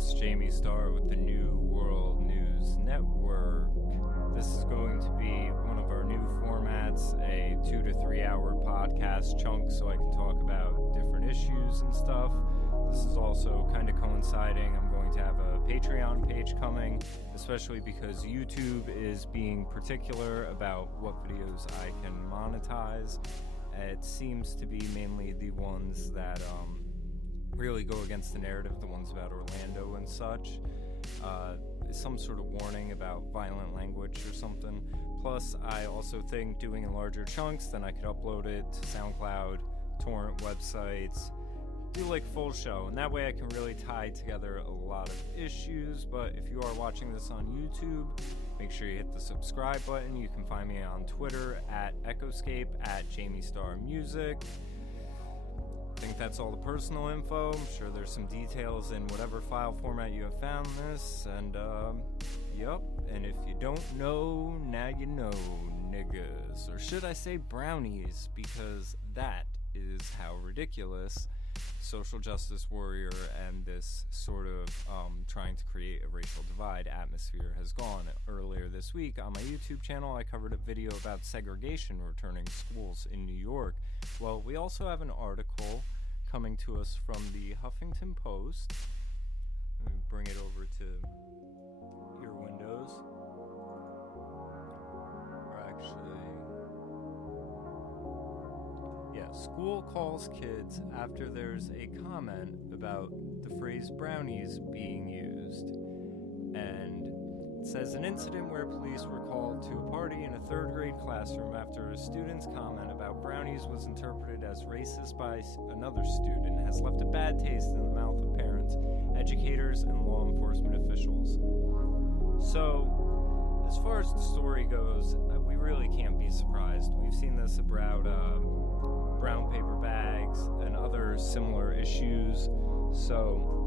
This is JamieStarr with the New World News Network. This is going to be one of our new formats, a 2 to 3 hour podcast chunk so I can talk about different issues and stuff. This is also kind of coinciding. I'm going to have a Patreon page coming, especially because YouTube is being particular about what videos I can monetize. It seems to be mainly the ones that really go against the narrative, the ones about Orlando and such. Some sort of warning about violent language or something. Plus, I also think doing in larger chunks, then I could upload it to Soundcloud, torrent websites, do like full show, and that way I can really tie together a lot of issues. But if you are watching this on YouTube, make sure you hit the subscribe button. You can find me on Twitter at Echoscape, at JamieStarrMusic. I think that's all the personal info. I'm sure there's some details in whatever file format you have found this. And, yep. And if you don't know, now you know, niggas. Or should I say brownies? Because that is how ridiculous social justice warrior and this sort of trying to create a racial divide atmosphere has gone. Earlier this week on my YouTube channel, I covered a video about segregation returning schools in New York. Well, we also have an article coming to us from the Huffington Post. Let me bring it over to your windows. Or actually, yeah, school calls kids after there's a comment about the phrase brownies being used. And it says an incident where police were called to a party in a third grade classroom after a student's comment about brownies was interpreted as racist by another student has left a bad taste in the mouth of parents, educators, and law enforcement officials. So, as far as the story goes, we really can't be surprised. We've seen this about brown paper bags and other similar issues. So,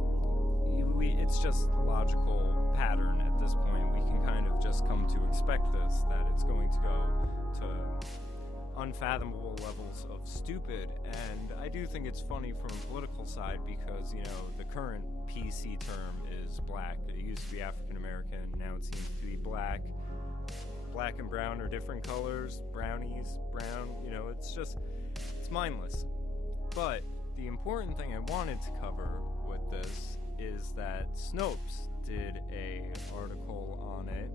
it's just a logical pattern at this point. We can kind of just come to expect this, that it's going to go to unfathomable levels of stupid. And I do think it's funny from a political side because, you know, the current PC term is black. It used to be African American, now it seems to be black. Black and brown are different colors. Brownies, brown, you know, it's mindless. But the important thing I wanted to cover with this is that Snopes did an article on it,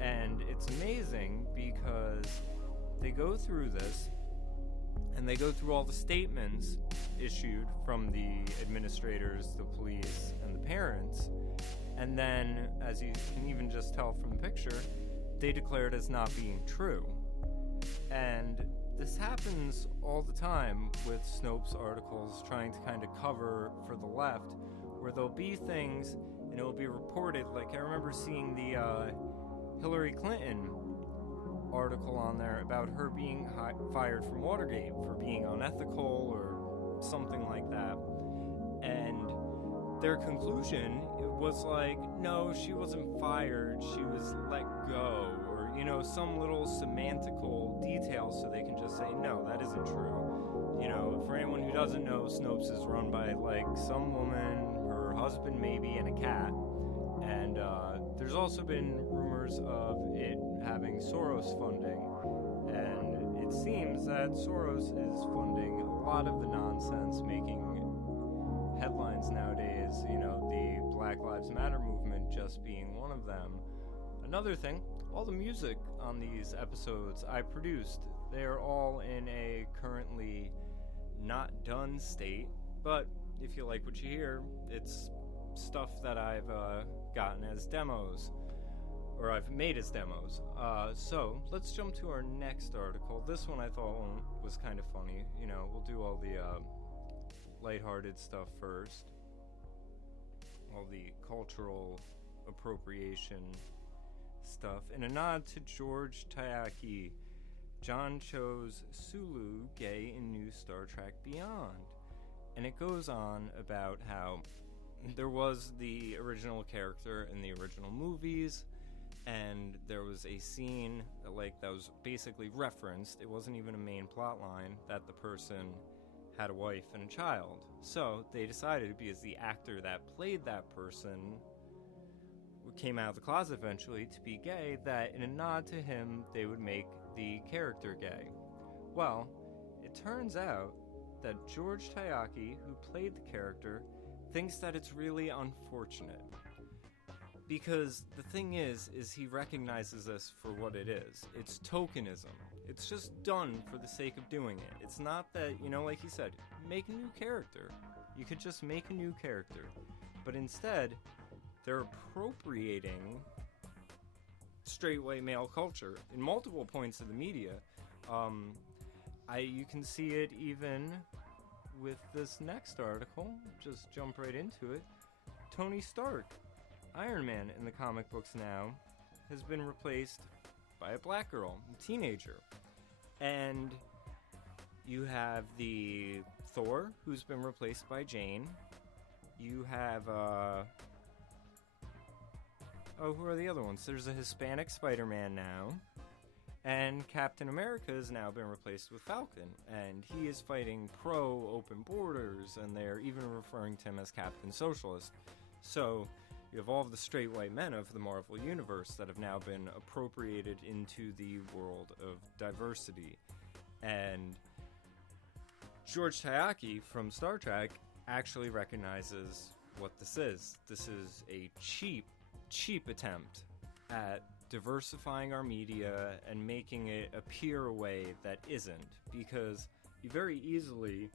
and it's amazing because they go through this and they go through all the statements issued from the administrators, the police, and the parents, and then, as you can even just tell from the picture, they declare it as not being true. And this happens all the time with Snopes articles trying to kind of cover for the left, where there'll be things and it'll be reported. Like I remember seeing the Hillary Clinton article on there about her being fired from Watergate for being unethical or something like that. And their conclusion was like, no, she wasn't fired, she was let go, or, you know, some little semantical detail so they can just say, no, that isn't true. You know, for anyone who doesn't know, Snopes is run by, like, some woman, her husband maybe, and a cat. And there's also been rumors of it having Soros funding. And it seems that Soros is funding a lot of the nonsense making headlines nowadays, you know, the Black Lives Matter movement just being one of them. Another thing, all the music on these episodes I produced, they are all in a currently not done state, but if you like what you hear, it's stuff that I've gotten as demos, or I've made as demos. So let's jump to our next article. This one I thought was kind of funny. You know, we'll do all the lighthearted stuff first, all the cultural appropriation stuff. In a nod to George Takei, John chose Sulu gay in new Star Trek Beyond. And it goes on about how there was the original character in the original movies, and there was a scene that was basically referenced. It wasn't even a main plot line, that the person had a wife and a child. So they decided, because the actor that played that person came out of the closet eventually to be gay, that in a nod to him, they would make the character gay. Well, it turns out that George Takei, who played the character, thinks that it's really unfortunate. Because the thing is he recognizes this for what it is. It's tokenism. It's just done for the sake of doing it. It's not that, like he said, make a new character. You could just make a new character. But instead, they're appropriating straight white male culture in multiple points of the media. You can see it even with this next article. Just jump right into it. Tony Stark, Iron Man in the comic books now, has been replaced by a black girl, a teenager. And you have the Thor, who's been replaced by Jane. You have, who are the other ones? There's a Hispanic Spider-Man now. And Captain America has now been replaced with Falcon. And he is fighting pro-open borders, and they're even referring to him as Captain Socialist. So you have all of the straight white men of the Marvel Universe that have now been appropriated into the world of diversity. And George Takei from Star Trek actually recognizes what this is. This is a cheap attempt at diversifying our media and making it appear a way that isn't. Because you very easily,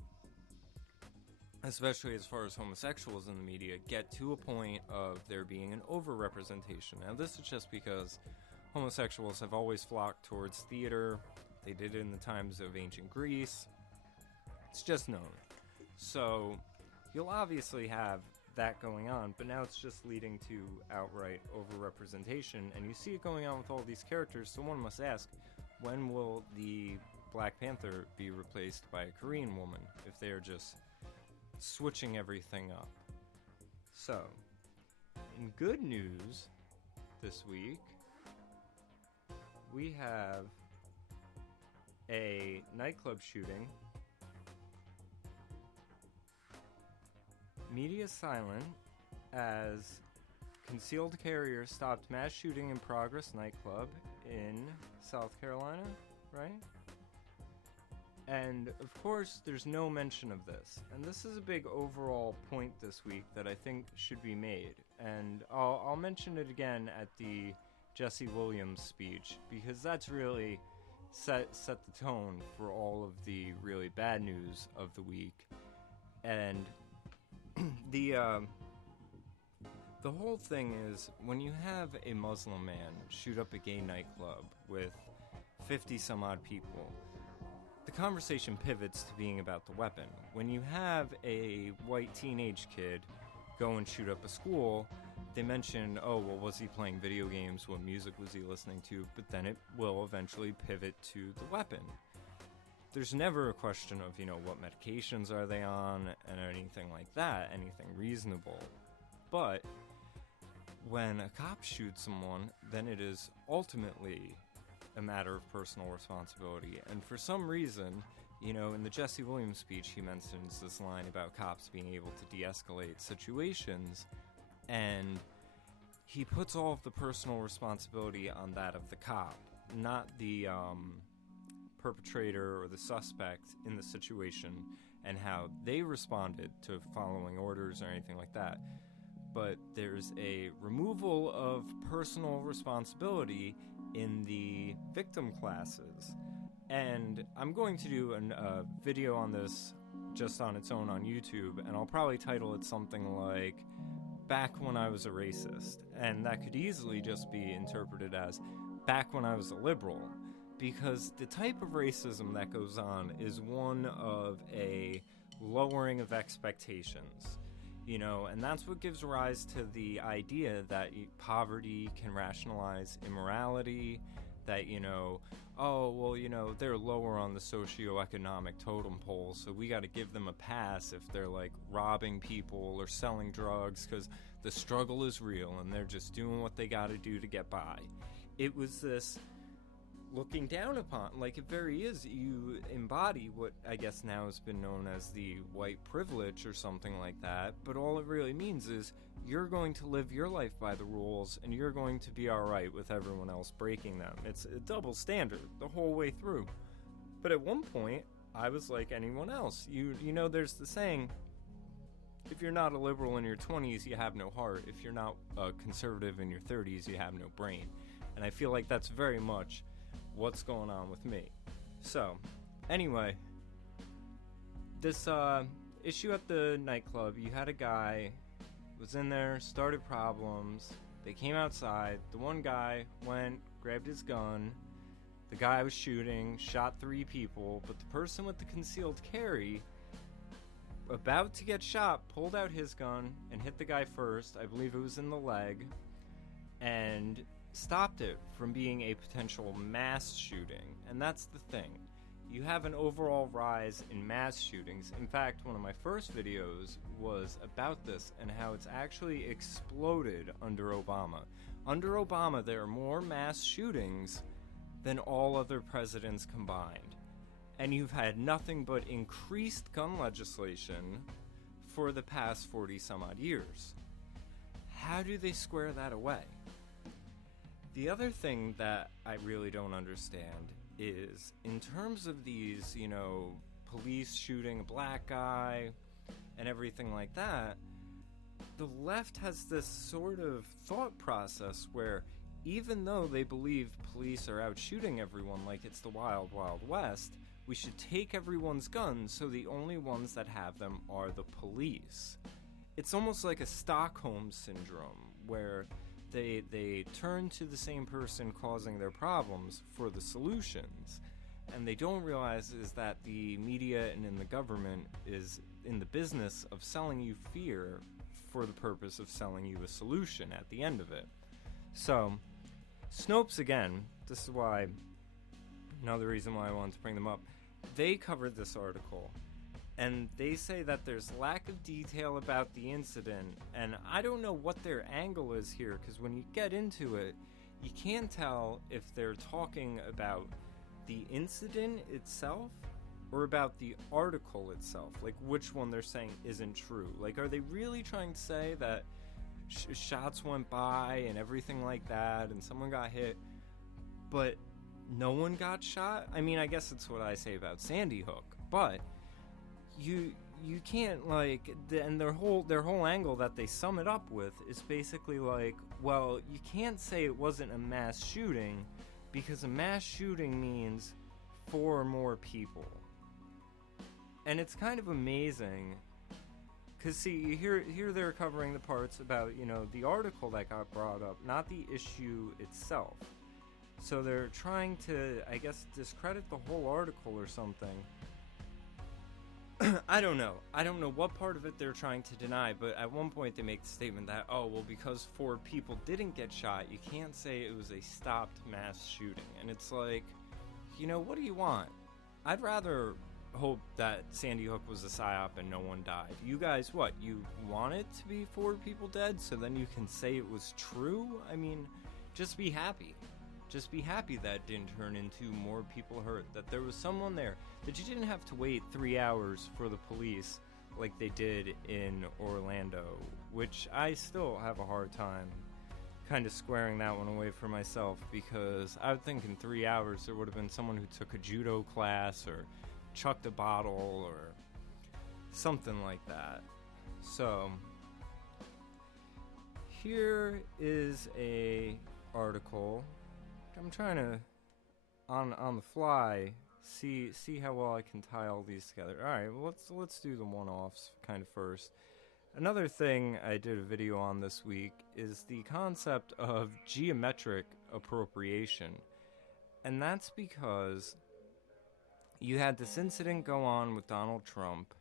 especially as far as homosexuals in the media, get to a point of there being an overrepresentation. Now, this is just because homosexuals have always flocked towards theater. They did it in the times of ancient Greece. It's just known. So you'll obviously have that going on, but now it's just leading to outright overrepresentation, and you see it going on with all these characters. So one must ask, when will the Black Panther be replaced by a Korean woman if they're just switching everything up? So, in good news this week, we have a nightclub shooting. Media silent as concealed carrier stopped mass shooting in Progress nightclub in South Carolina, right? And of course, there's no mention of this. And this is a big overall point this week that I think should be made. And I'll mention it again at the Jesse Williams speech, because that's really set the tone for all of the really bad news of the week. And the whole thing is, when you have a Muslim man shoot up a gay nightclub with 50 some odd people, the conversation pivots to being about the weapon. When you have a white teenage kid go and shoot up a school, they mention, oh, well, was he playing video games? What music was he listening to? But then it will eventually pivot to the weapon. There's never a question of, what medications are they on and anything like that, anything reasonable. But when a cop shoots someone, then it is ultimately a matter of personal responsibility. And for some reason, in the Jesse Williams speech, he mentions this line about cops being able to de-escalate situations, and he puts all of the personal responsibility on that of the cop, not the perpetrator or the suspect in the situation and how they responded to following orders or anything like that. But there's a removal of personal responsibility in the victim classes. And I'm going to do a video on this just on its own on YouTube, and I'll probably title it something like Back When I Was a Racist. And that could easily just be interpreted as Back When I Was a Liberal. Because the type of racism that goes on is one of a lowering of expectations, and that's what gives rise to the idea that poverty can rationalize immorality, that, they're lower on the socioeconomic totem pole, so we got to give them a pass if they're, robbing people or selling drugs, because the struggle is real and they're just doing what they got to do to get by. It was this looking down upon. Like, it very is. You embody what I guess now has been known as the white privilege or something like that, but all it really means is you're going to live your life by the rules, and you're going to be alright with everyone else breaking them. It's a double standard the whole way through. But at one point, I was like anyone else. You know, there's the saying, if you're not a liberal in your 20s, you have no heart. If you're not a conservative in your 30s, you have no brain. And I feel like that's very much what's going on with me. So, anyway, this issue at the nightclub, you had a guy was in there, started problems. They came outside. The one guy went, grabbed his gun. The guy was shooting, shot 3 people, but the person with the concealed carry, about to get shot, pulled out his gun and hit the guy first. I believe it was in the leg, and stopped it from being a potential mass shooting. And that's the thing. You have an overall rise in mass shootings. In fact, one of my first videos was about this and how it's actually exploded under Obama. Under Obama, there are more mass shootings than all other presidents combined. And you've had nothing but increased gun legislation for the past 40 some odd years. How do they square that away? The other thing that I really don't understand is, in terms of these, you know, police shooting a black guy and everything like that, the left has this sort of thought process where even though they believe police are out shooting everyone like it's the wild, wild west, we should take everyone's guns so the only ones that have them are the police. It's almost like a Stockholm syndrome where they turn to the same person causing their problems for the solutions, and they don't realize is that the media and in the government is in the business of selling you fear for the purpose of selling you a solution at the end of it. So, Snopes, again, this is why, another reason why I wanted to bring them up, they covered this article, and they say that there's lack of detail about the incident, and I don't know what their angle is here, because when you get into it, you can't tell if they're talking about the incident itself or about the article itself, like which one they're saying isn't true. Like, are they really trying to say that shots went by and everything like that, and someone got hit, but no one got shot? I mean, I guess it's what I say about Sandy Hook, but you can't, like, and their whole angle that they sum it up with is basically like, well, you can't say it wasn't a mass shooting because a mass shooting means 4 more people. And it's kind of amazing because, see, here they're covering the parts about, you know, the article that got brought up, not the issue itself. So they're trying to, I guess, discredit the whole article or something. I don't know what part of it they're trying to deny, but at one point they make the statement that, oh, well, because 4 people didn't get shot, you can't say it was a stopped mass shooting. And it's like, you know, what do you want? I'd rather hope that Sandy Hook was a psyop and no one died. You guys, what, you want it to be 4 people dead so then you can say it was true? I mean, just be happy. Just be happy that didn't turn into more people hurt, that there was someone there, that you didn't have to wait 3 hours for the police like they did in Orlando, which I still have a hard time kind of squaring that one away for myself, because I would think in 3 hours there would have been someone who took a judo class or chucked a bottle or something like that. So, here is a article. I'm trying to, on the fly, see how well I can tie all these together. All right, well, let's do the one-offs kind of first. Another thing I did a video on this week is the concept of geometric appropriation, and that's because you had this incident go on with Donald Trump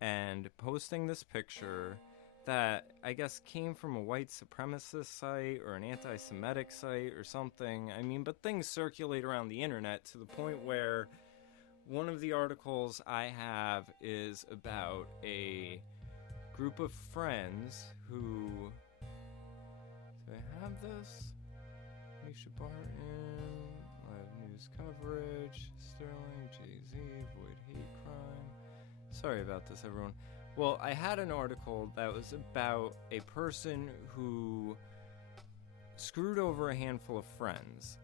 and posting this picture that I guess came from a white supremacist site or an anti-Semitic site or something. I mean, but things circulate around the internet to the point where one of the articles I have is about a group of friends who... Do I have this? Misha Barton, Live news coverage. Sterling, Jay-Z, avoid hate crime. Sorry about this, everyone. Well, I had an article that was about a person who screwed over a handful of friends.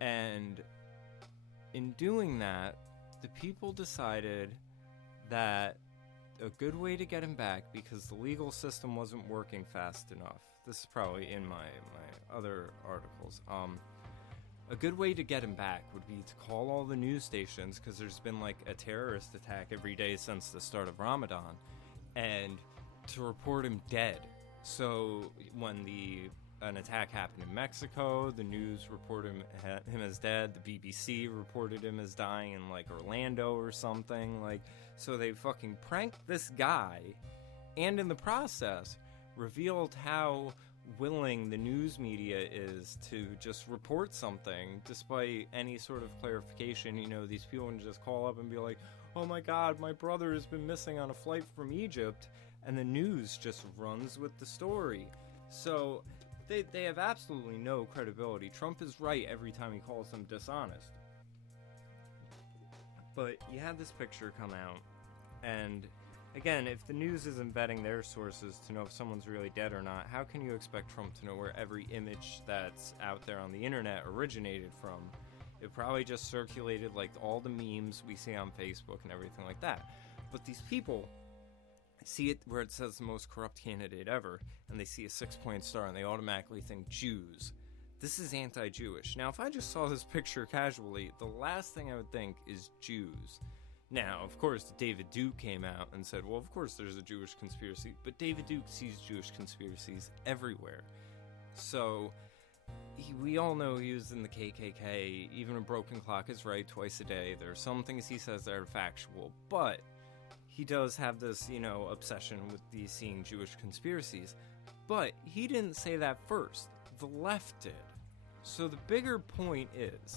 And in doing that, the people decided that a good way to get him back, because the legal system wasn't working fast enough. This is probably in my other articles. A good way to get him back would be to call all the news stations, because there's been like a terrorist attack every day since the start of Ramadan, and to report him dead. So when an attack happened in Mexico, the news reported him as dead. The BBC reported him as dying in like Orlando or something. Like, so they fucking pranked this guy, and in the process revealed how willing the news media is to just report something despite any sort of clarification. You know, these people can just call up and be like, oh my god, my brother has been missing on a flight from Egypt, and the news just runs with the story. So they have absolutely no credibility. Trump is right every time he calls them dishonest. But you had this picture come out, and again, if the news isn't vetting their sources to know if someone's really dead or not, how can you expect Trump to know where every image that's out there on the internet originated from? It probably just circulated like all the memes we see on Facebook and everything like that. But these people see it where it says the most corrupt candidate ever, and they see a 6-point star and they automatically think Jews. This is anti-Jewish. Now, if I just saw this picture casually, the last thing I would think is Jews. Now, of course, David Duke came out and said, well, of course there's a Jewish conspiracy, but David Duke sees Jewish conspiracies everywhere. So we all know he was in the KKK. Even a broken clock is right twice a day. There are some things he says that are factual, but he does have this, obsession with these seeing Jewish conspiracies. But he didn't say that first. The left did. So the bigger point is,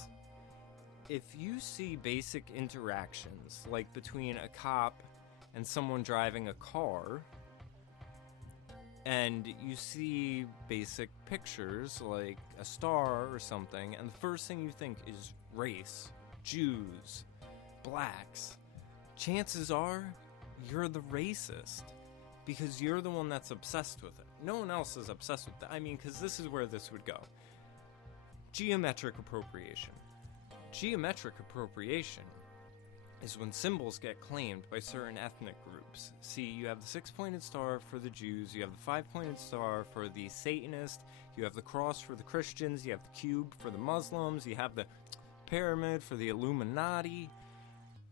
if you see basic interactions, like between a cop and someone driving a car, and you see basic pictures, like a star or something, and the first thing you think is race, Jews, blacks, chances are you're the racist, because you're the one that's obsessed with it. No one else is obsessed with that. I mean, because this is where this would go. Geometric appropriation. Geometric appropriation is when symbols get claimed by certain ethnic groups. See, you have the 6-pointed star for the Jews, you have the 5-pointed star for the Satanists, you have the cross for the Christians, you have the cube for the Muslims, you have the pyramid for the Illuminati.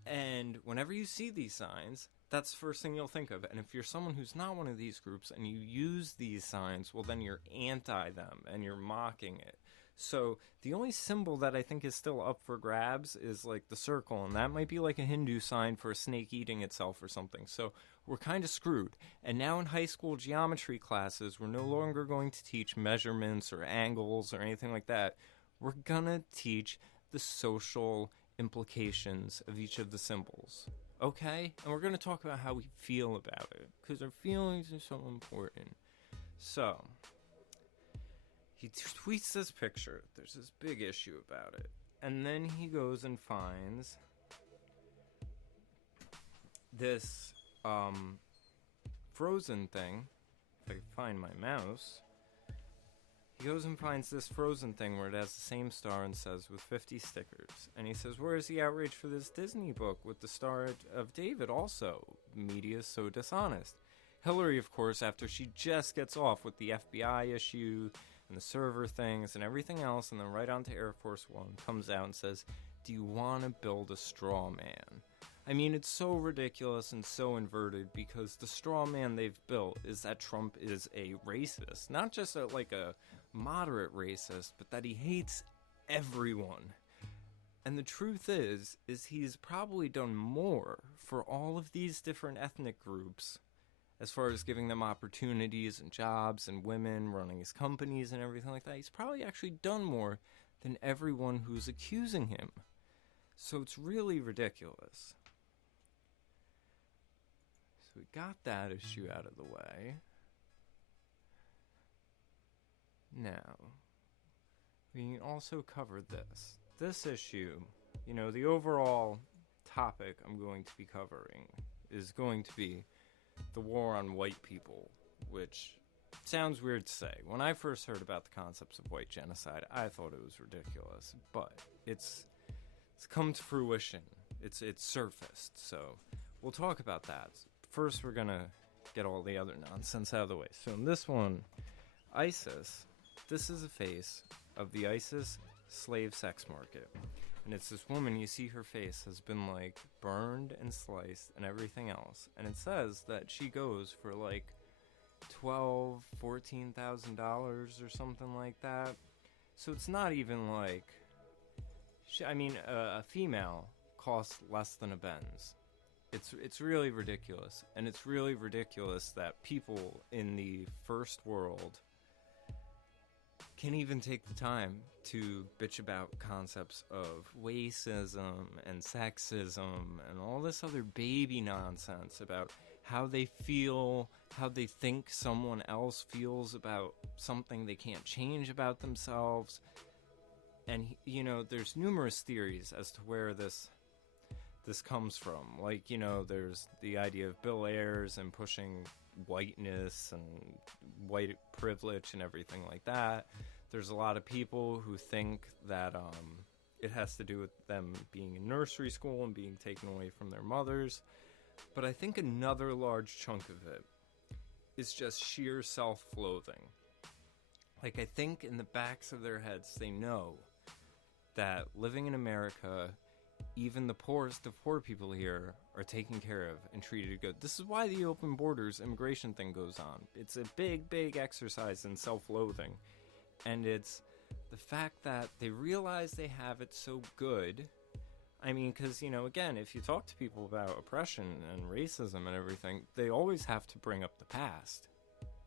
And whenever you see these signs, that's the first thing you'll think of. And if you're someone who's not one of these groups and you use these signs, well, then you're anti them and you're mocking it. So the only symbol that I think is still up for grabs is like the circle, and that might be like a Hindu sign for a snake eating itself or something. So we're kind of screwed. And now in high school geometry classes, we're no longer going to teach measurements or angles or anything like that. We're gonna teach the social implications of each of the symbols. Okay? And we're going to talk about how we feel about it, because our feelings are so important. So, he tweets this picture. There's this big issue about it. And then he goes and finds this Frozen thing. If I can find my mouse. He goes and finds this Frozen thing where it has the same star and says, with 50 stickers. And he says, where is the outrage for this Disney book with the Star of David also? Media is so dishonest. Hillary, of course, after she just gets off with the FBI issue and the server things and everything else, and then right onto Air Force One, comes out and says, do you want to build a straw man? I mean, it's so ridiculous and so inverted, because the straw man they've built is that Trump is a racist. Not just a moderate racist, but that he hates everyone. And the truth is he's probably done more for all of these different ethnic groups, as far as giving them opportunities and jobs and women, running his companies and everything like that. He's probably actually done more than everyone who's accusing him. So it's really ridiculous. So we got that issue out of the way. Now, we can also cover this. this issue, the overall topic I'm going to be covering is going to be the war on white people, which sounds weird to say. When I first heard about the concepts of white genocide, I thought it was ridiculous, but it's come to fruition. It's surfaced, so we'll talk about that. First, we're gonna get all the other nonsense out of the way. So in this one, ISIS, this is a face of the ISIS slave sex market. And it's this woman, you see her face has been like burned and sliced and everything else. And it says that she goes for like $14,000 or something like that. So it's not even like, a female costs less than a Benz. It's really ridiculous. And it's really ridiculous that people in the first world can even take the time to bitch about concepts of racism and sexism and all this other baby nonsense about how they feel, how they think someone else feels about something they can't change about themselves. And, there's numerous theories as to where this comes from. Like, there's the idea of Bill Ayers and pushing whiteness and white privilege and everything like that. There's a lot of people who think that it has to do with them being in nursery school and being taken away from their mothers. But I think another large chunk of it is just sheer self-loathing. Like, I think in the backs of their heads, they know that living in America, even the poorest of poor people here are taken care of and treated good. This is why the open borders immigration thing goes on. It's a big, big exercise in self-loathing. And it's the fact that they realize they have it so good. I mean, because, again, if you talk to people about oppression and racism and everything, they always have to bring up the past.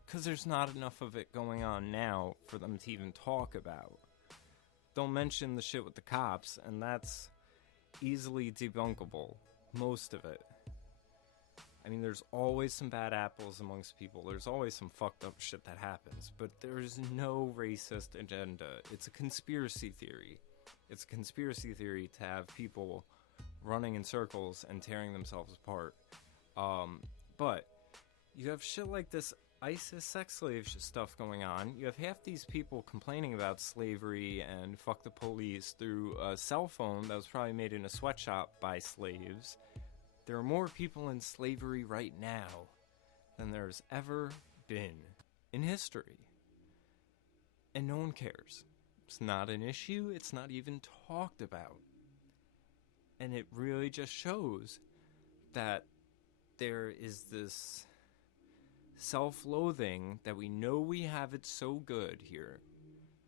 Because there's not enough of it going on now for them to even talk about. Don't mention the shit with the cops, and that's easily debunkable. Most of it. I mean, there's always some bad apples amongst people. There's always some fucked up shit that happens. But there's no racist agenda. It's a conspiracy theory. It's a conspiracy theory to have people running in circles and tearing themselves apart. But you have shit like this ISIS sex slave stuff going on. You have half these people complaining about slavery and fuck the police through a cell phone that was probably made in a sweatshop by slaves. There are more people in slavery right now than there's ever been in history. And no one cares. It's not an issue. It's not even talked about. And it really just shows that there is this self-loathing that we know we have it so good here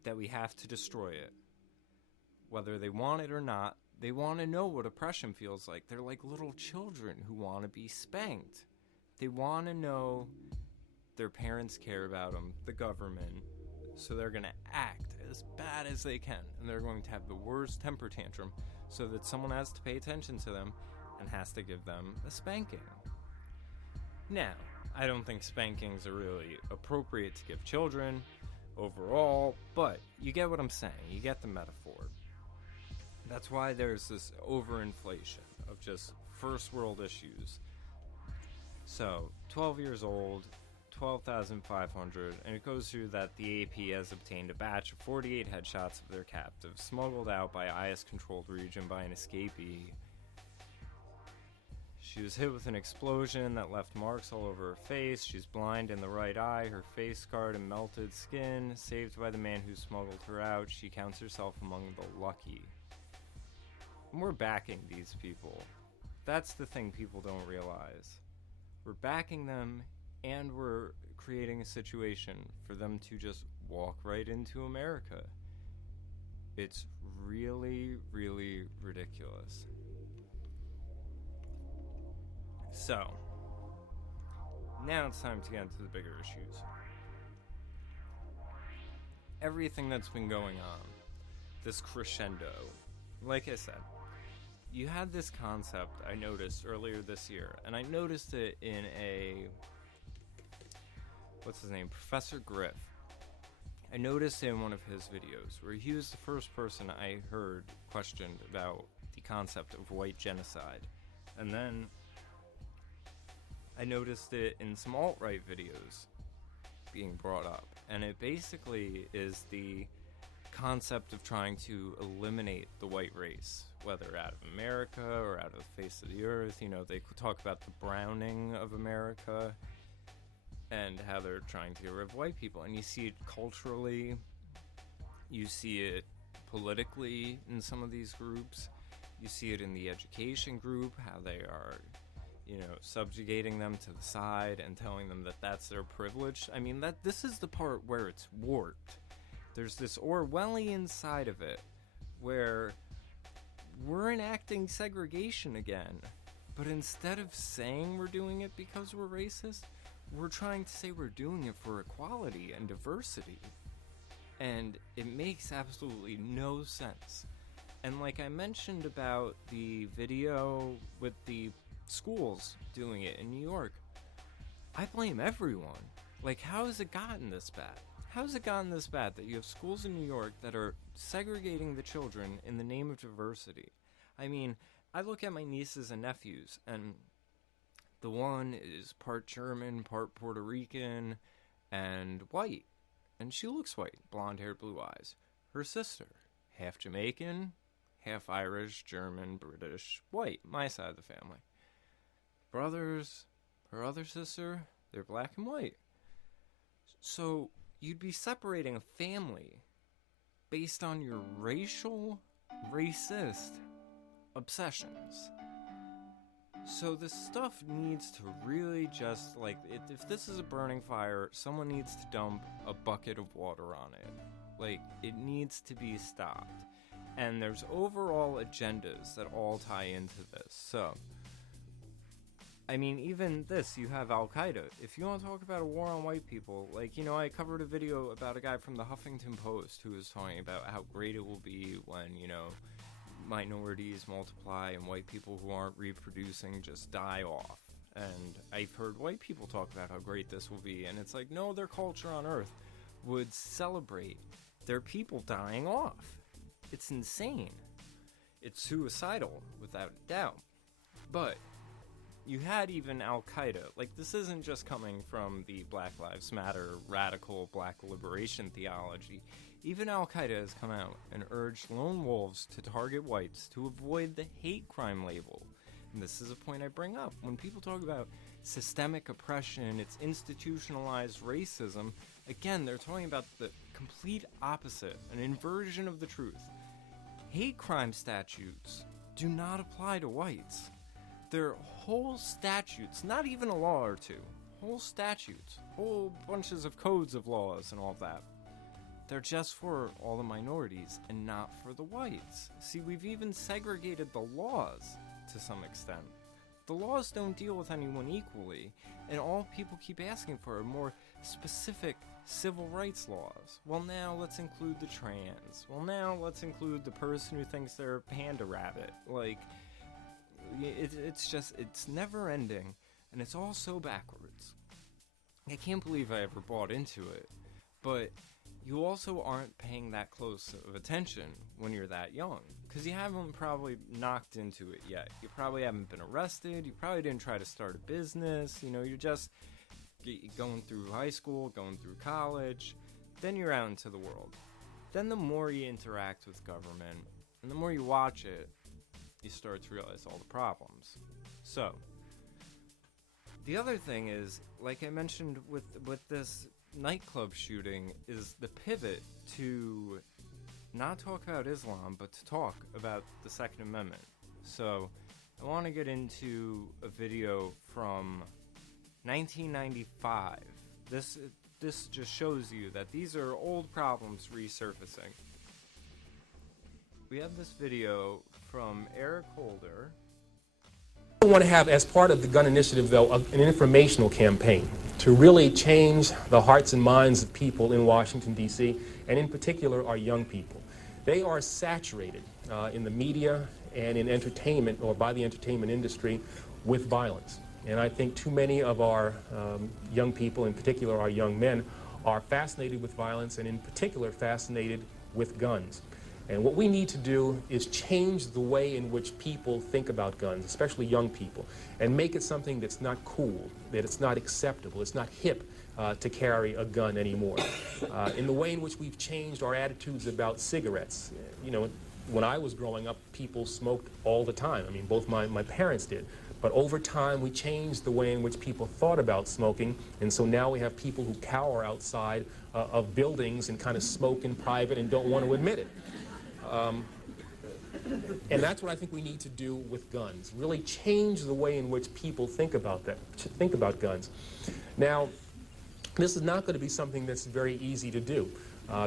that we have to destroy it. Whether they want it or not, they want to know what oppression feels like. They're like little children who want to be spanked. They want to know their parents care about them, the government, so they're going to act as bad as they can. And they're going to have the worst temper tantrum so that someone has to pay attention to them and has to give them a spanking. Now, I don't think spankings are really appropriate to give children overall, but you get what I'm saying. You get the metaphor. That's why there's this overinflation of just first world issues. So, 12 years old, 12,500, and it goes through that the AP has obtained a batch of 48 headshots of their captives, smuggled out by IS-controlled region by an escapee. She was hit with an explosion that left marks all over her face. She's blind in the right eye, her face scarred and melted skin. Saved by the man who smuggled her out, she counts herself among the lucky. And we're backing these people. That's the thing people don't realize. We're backing them, and we're creating a situation for them to just walk right into America. It's really, really ridiculous. So, now it's time to get into the bigger issues. Everything that's been going on, this crescendo, like I said, you had this concept I noticed earlier this year, and I noticed it in what's his name, Professor Griff. I noticed in one of his videos where he was the first person I heard questioned about the concept of white genocide. And then I noticed it in some alt-right videos being brought up. And it basically is the concept of trying to eliminate the white race, whether out of America or out of the face of the earth. You know, they talk about the browning of America and how they're trying to get rid of white people. And you see it culturally, you see it politically in some of these groups, you see it in the education group, how they are, you know, subjugating them to the side and telling them that that's their privilege. I mean, this is the part where it's warped. There's this Orwellian side of it where we're enacting segregation again, but instead of saying we're doing it because we're racist, we're trying to say we're doing it for equality and diversity. And it makes absolutely no sense. And like I mentioned about the video with the schools doing it in New York, I blame everyone. Like, how has it gotten this bad? How has it gotten this bad that you have schools in New York that are segregating the children in the name of diversity? I mean, I look at my nieces and nephews, and the one is part German, part Puerto Rican, and white. And she looks white, blonde hair, blue eyes. Her sister, half Jamaican, half Irish, German, British, white, my side of the family. Brothers, her other sister, they're black and white. So you'd be separating a family based on your racial, racist obsessions. So this stuff needs to really just, like, if this is a burning fire, someone needs to dump a bucket of water on it. Like, it needs to be stopped. And there's overall agendas that all tie into this. So, I mean, even this, you have Al-Qaeda. If you want to talk about a war on white people, like, you know, I covered a video about a guy from the Huffington Post who was talking about how great it will be when, you know, minorities multiply and white people who aren't reproducing just die off. And I've heard white people talk about how great this will be, and it's like, no, their culture on Earth would celebrate their people dying off. It's insane. It's suicidal, without a doubt. But you had even Al-Qaeda. Like, this isn't just coming from the Black Lives Matter radical black liberation theology. Even Al-Qaeda has come out and urged lone wolves to target whites to avoid the hate crime label. And this is a point I bring up. When people talk about systemic oppression, it's institutionalized racism, again, they're talking about the complete opposite, an inversion of the truth. Hate crime statutes do not apply to whites. They're whole statutes, not even a law or two, whole statutes, whole bunches of codes of laws and all that. They're just for all the minorities and not for the whites. See, we've even segregated the laws to some extent. The laws don't deal with anyone equally, and all people keep asking for are more specific civil rights laws. Well, now let's include the trans. Well, now let's include the person who thinks they're a panda rabbit. Like, it's just, it's never ending, and it's all so backwards. I can't believe I ever bought into it, but you also aren't paying that close of attention when you're that young, because you haven't probably knocked into it yet. You probably haven't been arrested, you probably didn't try to start a business, you know, you're just going through high school, going through college, then you're out into the world. Then the more you interact with government, and the more you watch it, you start to realize all the problems. So, the other thing is, like I mentioned with this nightclub shooting, is the pivot to not talk about Islam, but to talk about the Second Amendment. So, I want to get into a video from 1995. This just shows you that these are old problems resurfacing. We have this video from Eric Holder. We want to have, as part of the gun initiative, though, an informational campaign to really change the hearts and minds of people in Washington, D.C., and in particular our young people. They are saturated in the media and in entertainment, or by the entertainment industry, with violence. And I think too many of our young people, in particular our young men, are fascinated with violence, and in particular fascinated with guns. And what we need to do is change the way in which people think about guns, especially young people, and make it something that's not cool, that it's not acceptable, it's not hip to carry a gun anymore. In the way in which we've changed our attitudes about cigarettes. You know, when I was growing up, people smoked all the time. I mean, both my parents did. But over time, we changed the way in which people thought about smoking, and so now we have people who cower outside of buildings and kind of smoke in private and don't want to admit it. And that's what I think we need to do with guns, really change the way in which people think about guns. Now, this is not going to be something that's very easy to do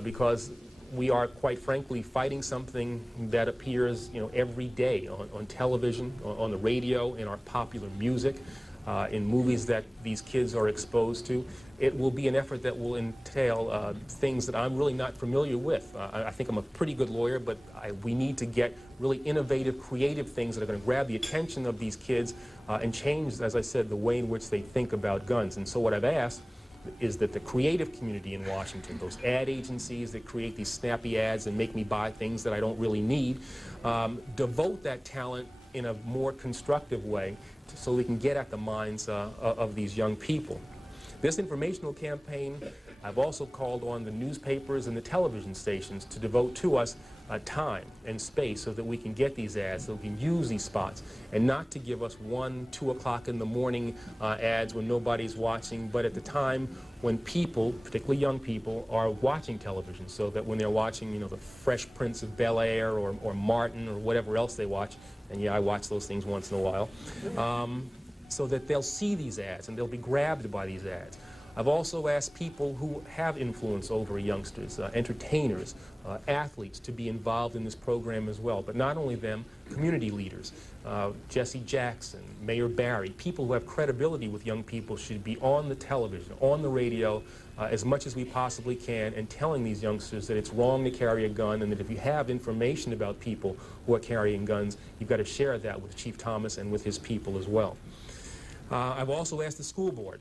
because we are, quite frankly, fighting something that appears, you know, every day on television, on the radio, in our popular music, in movies that these kids are exposed to. It will be an effort that will entail things that I'm really not familiar with. I think I'm a pretty good lawyer, but we need to get really innovative, creative things that are going to grab the attention of these kids and change, as I said, the way in which they think about guns. And so what I've asked is that the creative community in Washington, those ad agencies that create these snappy ads and make me buy things that I don't really need, devote that talent in a more constructive way so we can get at the minds of these young people. This informational campaign, I've also called on the newspapers and the television stations to devote to us time and space so that we can get these ads, so we can use these spots, and not to give us 1, 2 o'clock in the morning ads when nobody's watching, but at the time when people, particularly young people, are watching television, so that when they're watching, you know, the Fresh Prince of Bel-Air or Martin or whatever else they watch, and yeah, I watch those things once in a while, so that they'll see these ads and they'll be grabbed by these ads. I've also asked people who have influence over youngsters, entertainers, athletes, to be involved in this program as well. But not only them, community leaders, Jesse Jackson, Mayor Barry, people who have credibility with young people should be on the television, on the radio, as much as we possibly can, and telling these youngsters that it's wrong to carry a gun, and that if you have information about people who are carrying guns, you've got to share that with Chief Thomas and with his people as well. I've also asked the school board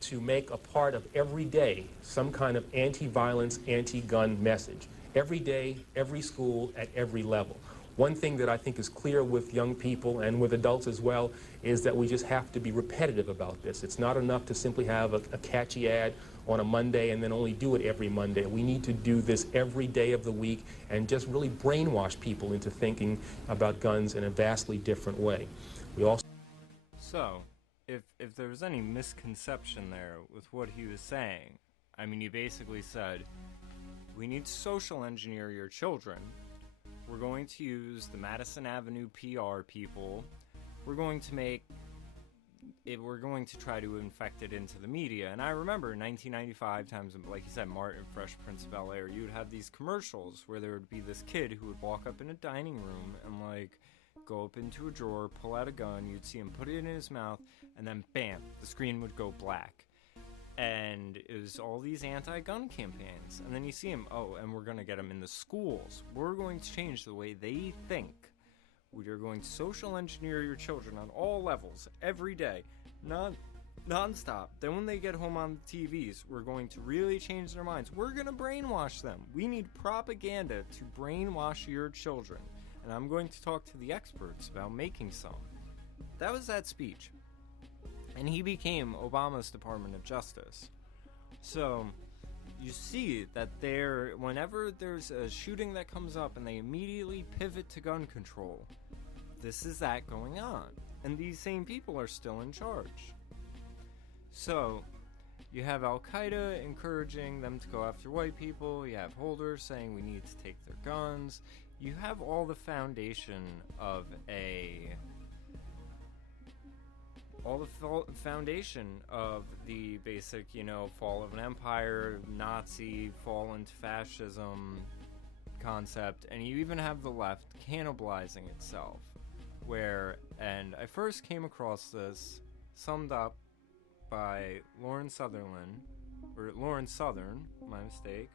to make a part of every day some kind of anti-violence, anti-gun message. Every day, every school, at every level. One thing that I think is clear with young people and with adults as well is that we just have to be repetitive about this. It's not enough to simply have a catchy ad on a Monday and then only do it every Monday. We need to do this every day of the week and just really brainwash people into thinking about guns in a vastly different way. We also If there was any misconception there with what he was saying, I mean, he basically said, we need to social engineer your children. We're going to use the Madison Avenue PR people. We're going to try to infect it into the media. And I remember in 1995 times, like you said, Martin, Fresh Prince of Bel-Air, you would have these commercials where there would be this kid who would walk up in a dining room and, like, go up into a drawer, pull out a gun, you'd see him put it in his mouth, and then bam, the screen would go black. And it was all these anti-gun campaigns. And then you see him, oh, and we're going to get them in the schools. We're going to change the way they think. We are going to social engineer your children on all levels, every day, non-stop. Then when they get home on the TVs, we're going to really change their minds. We're going to brainwash them. We need propaganda to brainwash your children. And I'm going to talk to the experts about making some. That was that speech. And he became Obama's Department of Justice. So, you see that whenever there's a shooting that comes up and they immediately pivot to gun control, this is that going on. And these same people are still in charge. So, you have Al-Qaeda encouraging them to go after white people. You have holders saying we need to take their guns. You have all the foundation of the basic, fall of an empire, Nazi, fall into fascism concept, and you even have the left cannibalizing itself. And I first came across this summed up by Lauren Southern, my mistake.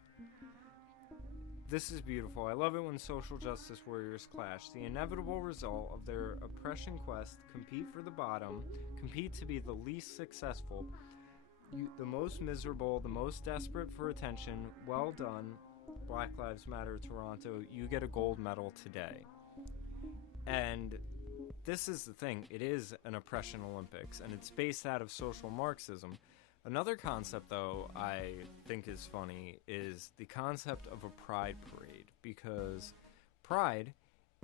This is beautiful. I love it when social justice warriors clash. The inevitable result of their oppression quest, compete for the bottom, compete to be the least successful, the most miserable, the most desperate for attention. Well done, Black Lives Matter Toronto. You get a gold medal today. And this is the thing. It is an oppression Olympics, and it's based out of social Marxism. Another concept, though, I think is funny is the concept of a pride parade, because pride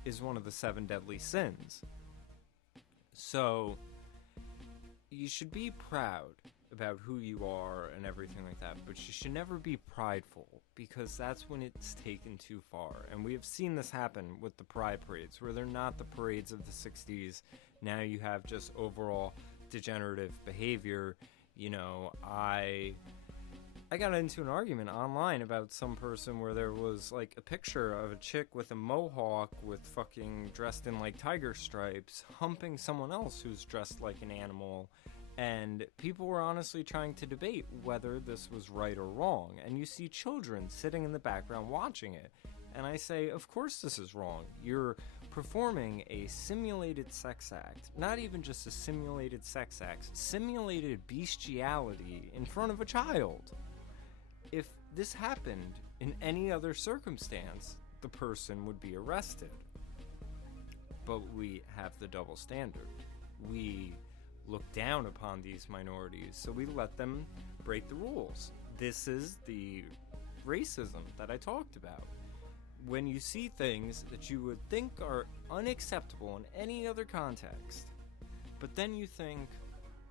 is one of the 7 deadly sins. So you should be proud about who you are and everything like that, but you should never be prideful, because that's when it's taken too far. And we have seen this happen with the pride parades, where they're not the parades of the 60s. Now you have just overall degenerative behavior. You know, I got into an argument online about some person where there was like a picture of a chick with a mohawk with fucking dressed in like tiger stripes humping someone else who's dressed like an animal, and people were honestly trying to debate whether this was right or wrong. And you see children sitting in the background watching it, and I say, of course this is wrong. You're performing a simulated sex act, not even just a simulated sex act, simulated bestiality in front of a child. If this happened in any other circumstance, the person would be arrested. But we have the double standard. We look down upon these minorities, so we let them break the rules. This is the racism that I talked about. When you see things that you would think are unacceptable in any other context, but then you think,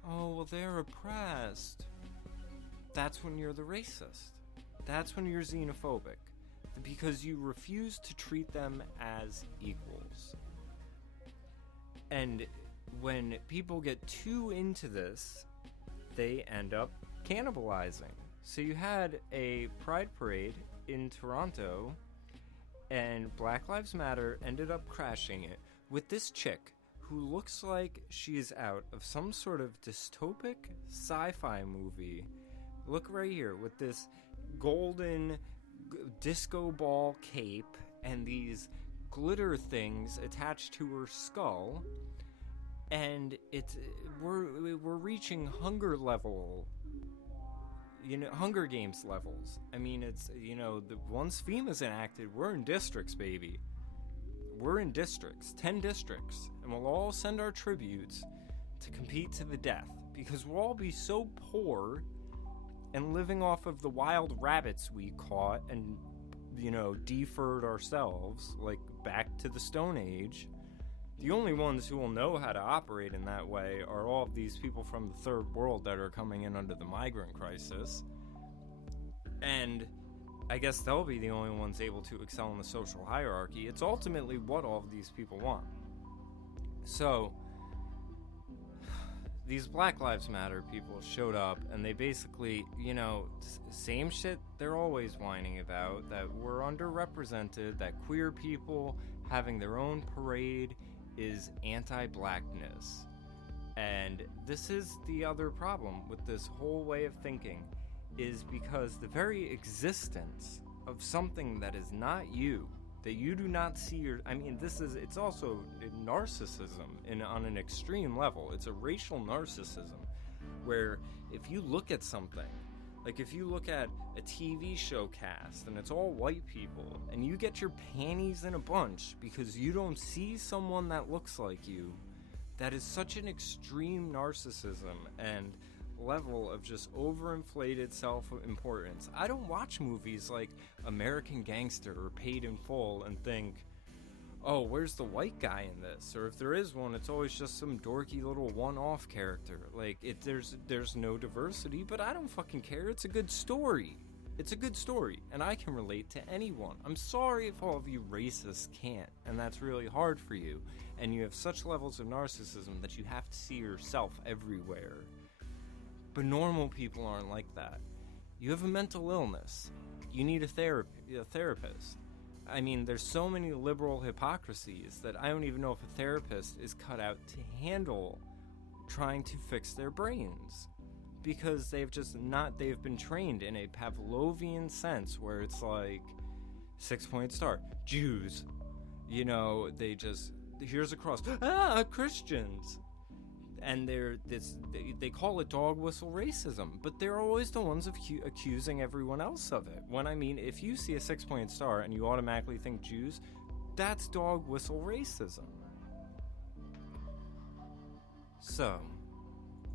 oh, well, they're oppressed, that's when you're the racist. That's when you're xenophobic, because you refuse to treat them as equals. And when people get too into this, they end up cannibalizing. So you had a pride parade in Toronto, and Black Lives Matter ended up crashing it with this chick who looks like she's out of some sort of dystopic sci-fi movie. Look right here, with this golden disco ball cape and these glitter things attached to her skull, and we're reaching Hunger Games levels. I mean, it's, once FEMA's enacted, we're in districts, baby. We're in districts, 10 districts, and we'll all send our tributes to compete to the death, because we'll all be so poor and living off of the wild rabbits we caught and, deferred ourselves, like back to the Stone Age. The only ones who will know how to operate in that way are all of these people from the third world that are coming in under the migrant crisis. And I guess they'll be the only ones able to excel in the social hierarchy. It's ultimately what all of these people want. So these Black Lives Matter people showed up, and they basically, same shit they're always whining about, that we're underrepresented, that queer people having their own parade is anti-blackness. And this is the other problem with this whole way of thinking, is because the very existence of something that is not you, that you do not see it's also narcissism on an extreme level. It's a racial narcissism, where if you look at something, like if you look at a TV show cast and it's all white people, and you get your panties in a bunch because you don't see someone that looks like you, that is such an extreme narcissism and level of just overinflated self-importance. I don't watch movies like American Gangster or Paid in Full and think, oh, where's the white guy in this? Or if there is one, it's always just some dorky little one-off character. Like, there's no diversity, but I don't fucking care. It's a good story. It's a good story, and I can relate to anyone. I'm sorry if all of you racists can't, and that's really hard for you, and you have such levels of narcissism that you have to see yourself everywhere. But normal people aren't like that. You have a mental illness. You need a therapist. I mean, there's so many liberal hypocrisies that I don't even know if a therapist is cut out to handle trying to fix their brains. Because they've been trained in a Pavlovian sense where it's like, 6-point star, Jews. Here's a cross. Christians. and they call it dog whistle racism, but they're always the ones accusing everyone else of it. When I mean, if you see a 6-point star and you automatically think Jews, that's dog whistle racism. So,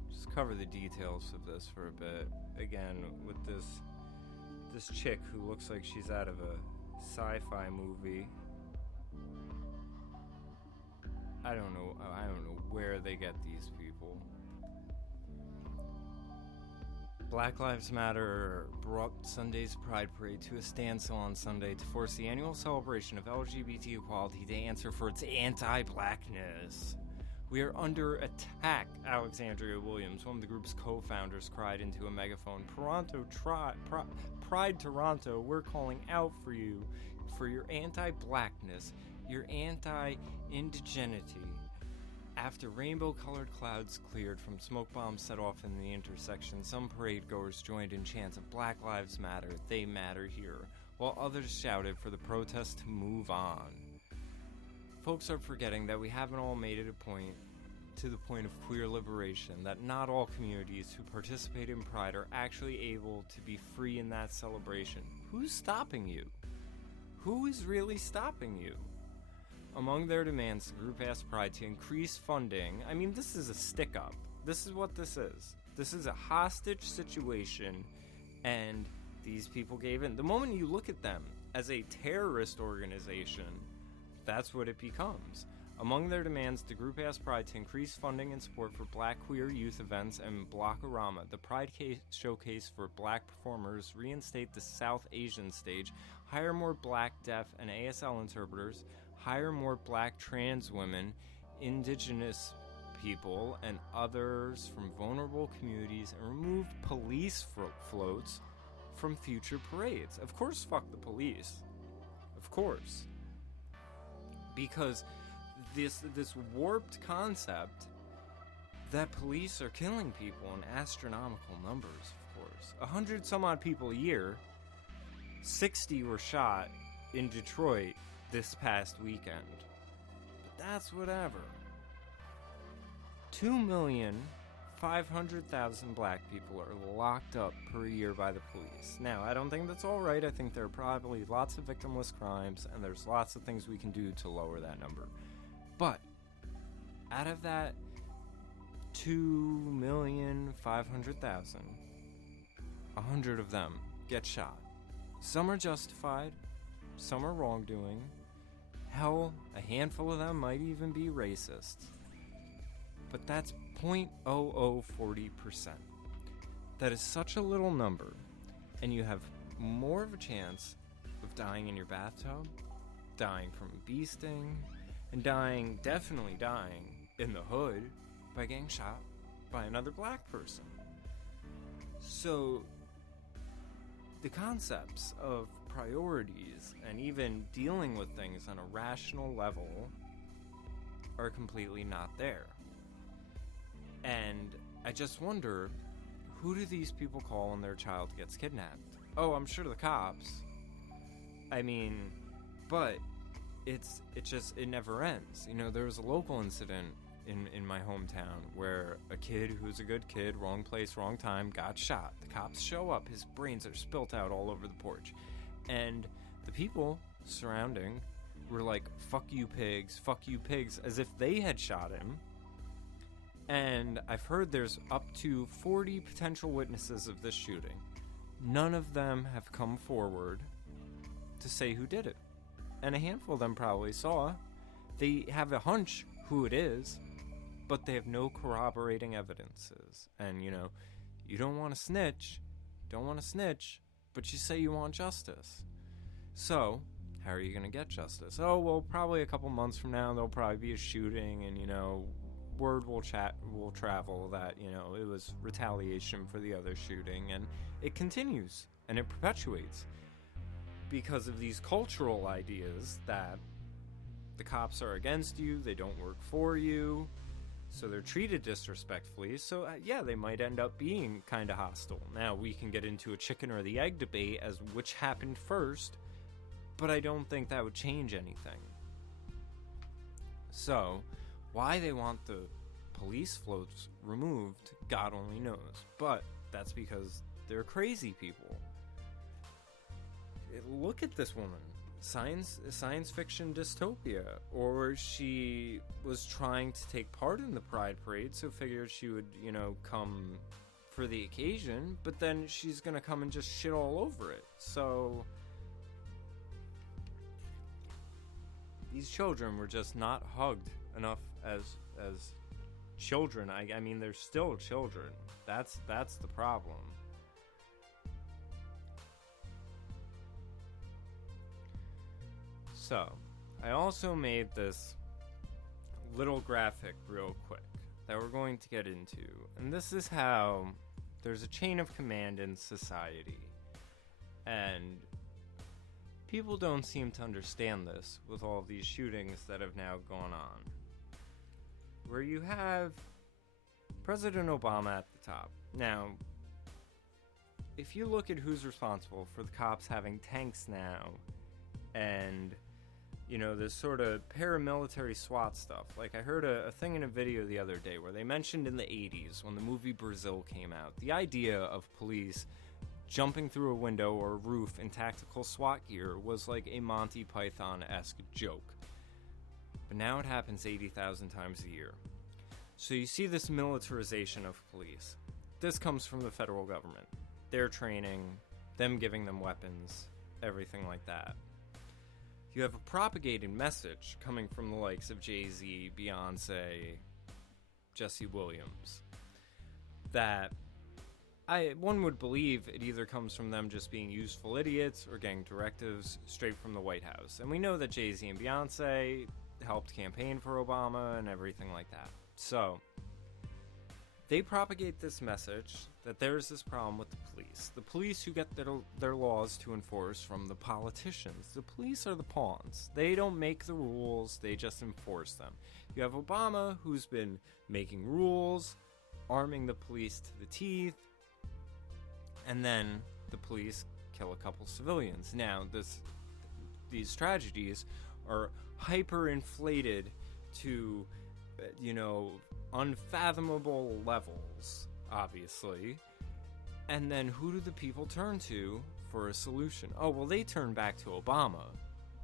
just cover the details of this for a bit. Again, with this chick who looks like she's out of a sci-fi movie. I don't know where they get these people. Black Lives Matter brought Sunday's Pride Parade to a standstill on Sunday to force the annual celebration of LGBT equality to answer for its anti-blackness. We are under attack, Alexandria Williams, one of the group's co-founders, cried into a megaphone. Pride Toronto, we're calling out for you, for your anti-blackness, your anti-indigeneity. After rainbow-colored clouds cleared from smoke bombs set off in the intersection, some parade goers joined in chants of Black Lives Matter, they matter here, while others shouted for the protest to move on. Folks are forgetting that we haven't all made it to the point of queer liberation, that not all communities who participate in Pride are actually able to be free in that celebration. Who's stopping you? Who is really stopping you? Among their demands, the group asked Pride to increase funding. I mean, this is a stick-up. This is what this is. This is a hostage situation, and these people gave in. The moment you look at them as a terrorist organization, that's what it becomes. Among their demands, the group asked Pride to increase funding and support for Black queer youth events and Blockorama, the Pride showcase for Black performers, reinstate the South Asian stage, hire more Black, deaf, and ASL interpreters, hire more Black trans women, Indigenous people, and others from vulnerable communities, and remove police floats from future parades. Of course, fuck the police. Of course. Because this warped concept that police are killing people in astronomical numbers, of course. 100 some odd people a year, 60 were shot in Detroit this past weekend. But that's whatever. 2,500,000 Black people are locked up per year by the police. Now, I don't think that's all right. I think there are probably lots of victimless crimes, and there's lots of things we can do to lower that number. But out of that 2,500,000, 100 of them get shot. Some are justified, some are wrongdoing. Hell, a handful of them might even be racist. But that's 0.0040%. That is such a little number, and you have more of a chance of dying in your bathtub, dying from a bee sting, and definitely dying in the hood by getting shot by another Black person. So, the concepts of priorities and even dealing with things on a rational level are completely not there. And I just wonder, who do these people call when their child gets kidnapped? Oh, I'm sure the cops. I mean, but it never ends. You know, there was a local incident in my hometown where a kid who's a good kid, wrong place, wrong time, got shot. The cops show up, his brains are spilt out all over the porch. And the people surrounding were like, fuck you pigs, as if they had shot him. And I've heard there's up to 40 potential witnesses of this shooting. None of them have come forward to say who did it. And a handful of them probably saw. They have a hunch who it is, but they have no corroborating evidences. And, you know, you don't want to snitch, but you say you want justice. So, how are you going to get justice? Oh, well, probably a couple months from now, there'll probably be a shooting, and, you know, word will travel that, you know, it was retaliation for the other shooting, and it continues, and it perpetuates. Because of these cultural ideas that the cops are against you, they don't work for you, so they're treated disrespectfully, so yeah, they might end up being kind of hostile. Now, we can get into a chicken or the egg debate as which happened first, but I don't think that would change anything. So, why they want the police floats removed, God only knows. But that's because they're crazy people. Look at this woman. Science fiction dystopia. Or she was trying to take part in the Pride Parade, so figured she would, come for the occasion, but then she's gonna come and just shit all over it. So these children were just not hugged enough as children. I mean, they're still children. That's the problem. So, I also made this little graphic real quick that we're going to get into. And this is how there's a chain of command in society. And people don't seem to understand this with all of these shootings that have now gone on. Where you have President Obama at the top. Now, if you look at who's responsible for the cops having tanks now, and this sort of paramilitary SWAT stuff. Like, I heard a thing in a video the other day where they mentioned in the 80s, when the movie Brazil came out, the idea of police jumping through a window or a roof in tactical SWAT gear was like a Monty Python-esque joke. But now it happens 80,000 times a year. So you see this militarization of police. This comes from the federal government. Their training, them giving them weapons, everything like that. You have a propagated message coming from the likes of Jay-Z, Beyonce, Jesse Williams, that one would believe it either comes from them just being useful idiots or getting directives straight from the White House. And we know that Jay-Z and Beyonce helped campaign for Obama and everything like that. So they propagate this message that there's this problem with the police. The police who get their laws to enforce from the politicians. The police are the pawns. They don't make the rules, they just enforce them. You have Obama, who's been making rules, arming the police to the teeth, and then the police kill a couple civilians. Now, these tragedies are hyper-inflated to, unfathomable levels, obviously. And then who do the people turn to for a solution? Oh, well, they turn back to Obama,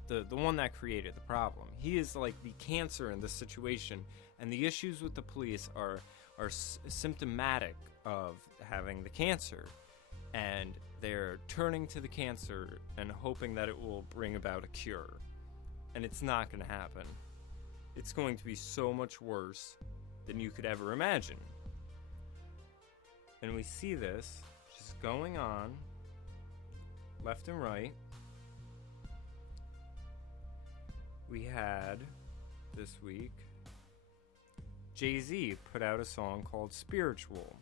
the one that created the problem. He is like the cancer in this situation, and the issues with the police are symptomatic of having the cancer. And they're turning to the cancer and hoping that it will bring about a cure. And it's not going to happen. It's going to be so much worse than you could ever imagine. And we see this just going on left and right. We had this week Jay-Z put out a song called Spiritual.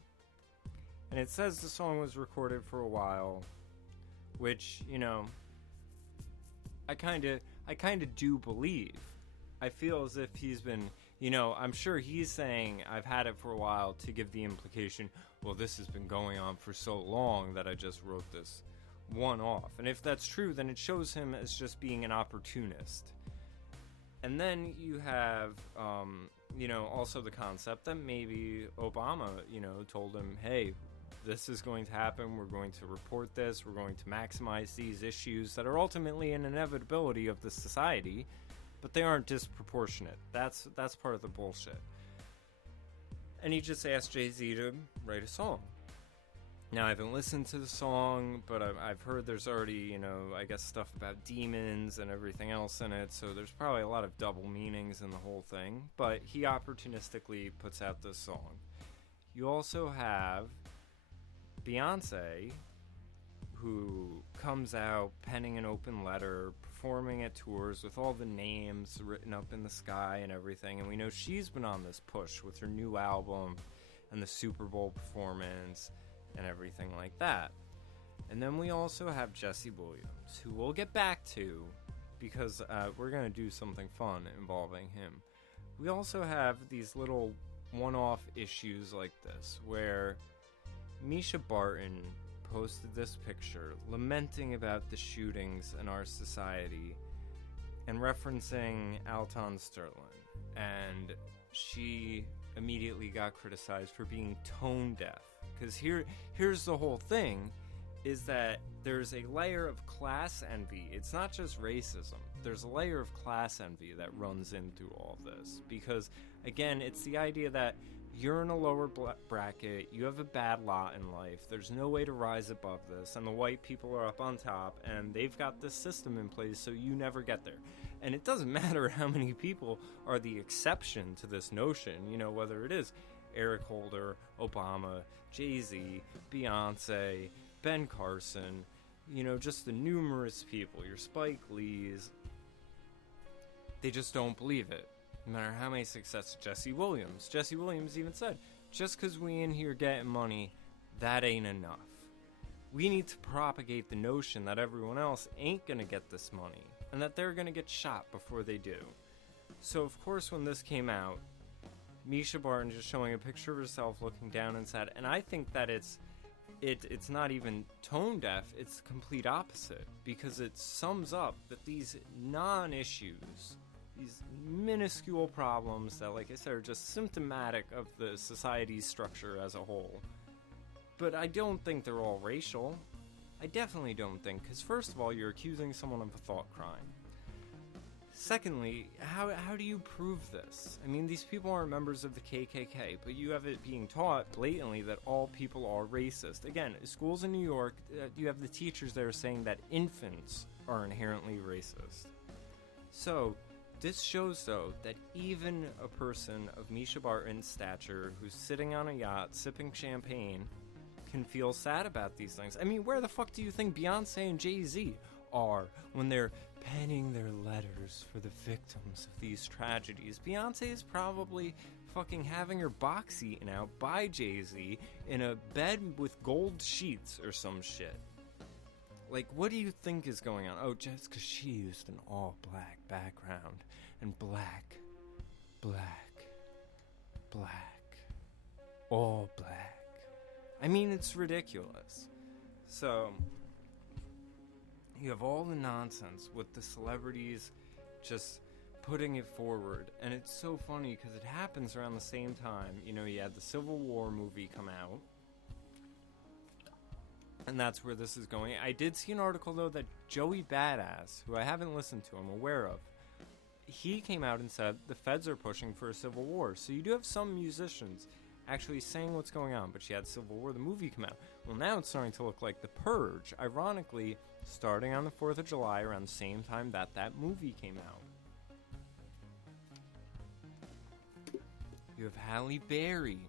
And it says the song was recorded for a while, which, I kind of do believe. I feel as if he's been, I'm sure he's saying I've had it for a while to give the implication, well, this has been going on for so long that I just wrote this one off. And if that's true, then it shows him as just being an opportunist. And then you have, also the concept that maybe Obama, told him, hey, this is going to happen, we're going to report this, we're going to maximize these issues that are ultimately an inevitability of the society, but they aren't disproportionate. That's part of the bullshit. And he just asked Jay-Z to write a song. Now, I haven't listened to the song, but I've heard there's already, I guess stuff about demons and everything else in it, so there's probably a lot of double meanings in the whole thing, but he opportunistically puts out this song. You also have Beyonce, who comes out penning an open letter, performing at tours with all the names written up in the sky and everything, and we know she's been on this push with her new album and the Super Bowl performance and everything like that. And then we also have Jesse Williams, who we'll get back to because we're going to do something fun involving him. We also have these little one-off issues like this, where Misha Barton posted this picture lamenting about the shootings in our society and referencing Alton Sterling. And she immediately got criticized for being tone deaf. Because here's the whole thing, is that there's a layer of class envy. It's not just racism. There's a layer of class envy that runs into all this. Because, again, it's the idea that you're in a lower bracket, you have a bad lot in life, there's no way to rise above this, and the white people are up on top, and they've got this system in place, so you never get there. And it doesn't matter how many people are the exception to this notion, you know, whether it is Eric Holder, Obama, Jay-Z, Beyonce, Ben Carson, you know, just the numerous people, your Spike Lees, they just don't believe it. No matter how many success, Jesse Williams even said, just because we in here getting money, that ain't enough. We need to propagate the notion that everyone else ain't gonna get this money, and that they're gonna get shot before they do. So of course when this came out, Misha Barton just showing a picture of herself looking down and sad, and I think that it's not even tone deaf, it's the complete opposite, because it sums up that these non-issues, these minuscule problems that, like I said, are just symptomatic of the society's structure as a whole. But I don't think they're all racial. I definitely don't think, because first of all, you're accusing someone of a thought crime. Secondly, how do you prove this? I mean, these people aren't members of the KKK, but you have it being taught blatantly that all people are racist. Again, schools in New York, you have the teachers there saying that infants are inherently racist. So, this shows, though, that even a person of Misha Barton's stature who's sitting on a yacht sipping champagne can feel sad about these things. I mean, where the fuck do you think Beyonce and Jay-Z are when they're penning their letters for the victims of these tragedies? Beyonce is probably fucking having her box eaten out by Jay-Z in a bed with gold sheets or some shit. Like, what do you think is going on? Oh, just because she used an all-black background. And black, all black. I mean, it's ridiculous. So, you have all the nonsense with the celebrities just putting it forward. And it's so funny because it happens around the same time. You know, you had the Civil War movie come out. And that's where this is going. I did see an article, though, that Joey Badass, who I haven't listened to, I'm aware of, he came out and said the feds are pushing for a civil war. So you do have some musicians actually saying what's going on, but you had Civil War, the movie, come out. Well, now it's starting to look like The Purge, ironically, starting on the 4th of July around the same time that movie came out. You have Halle Berry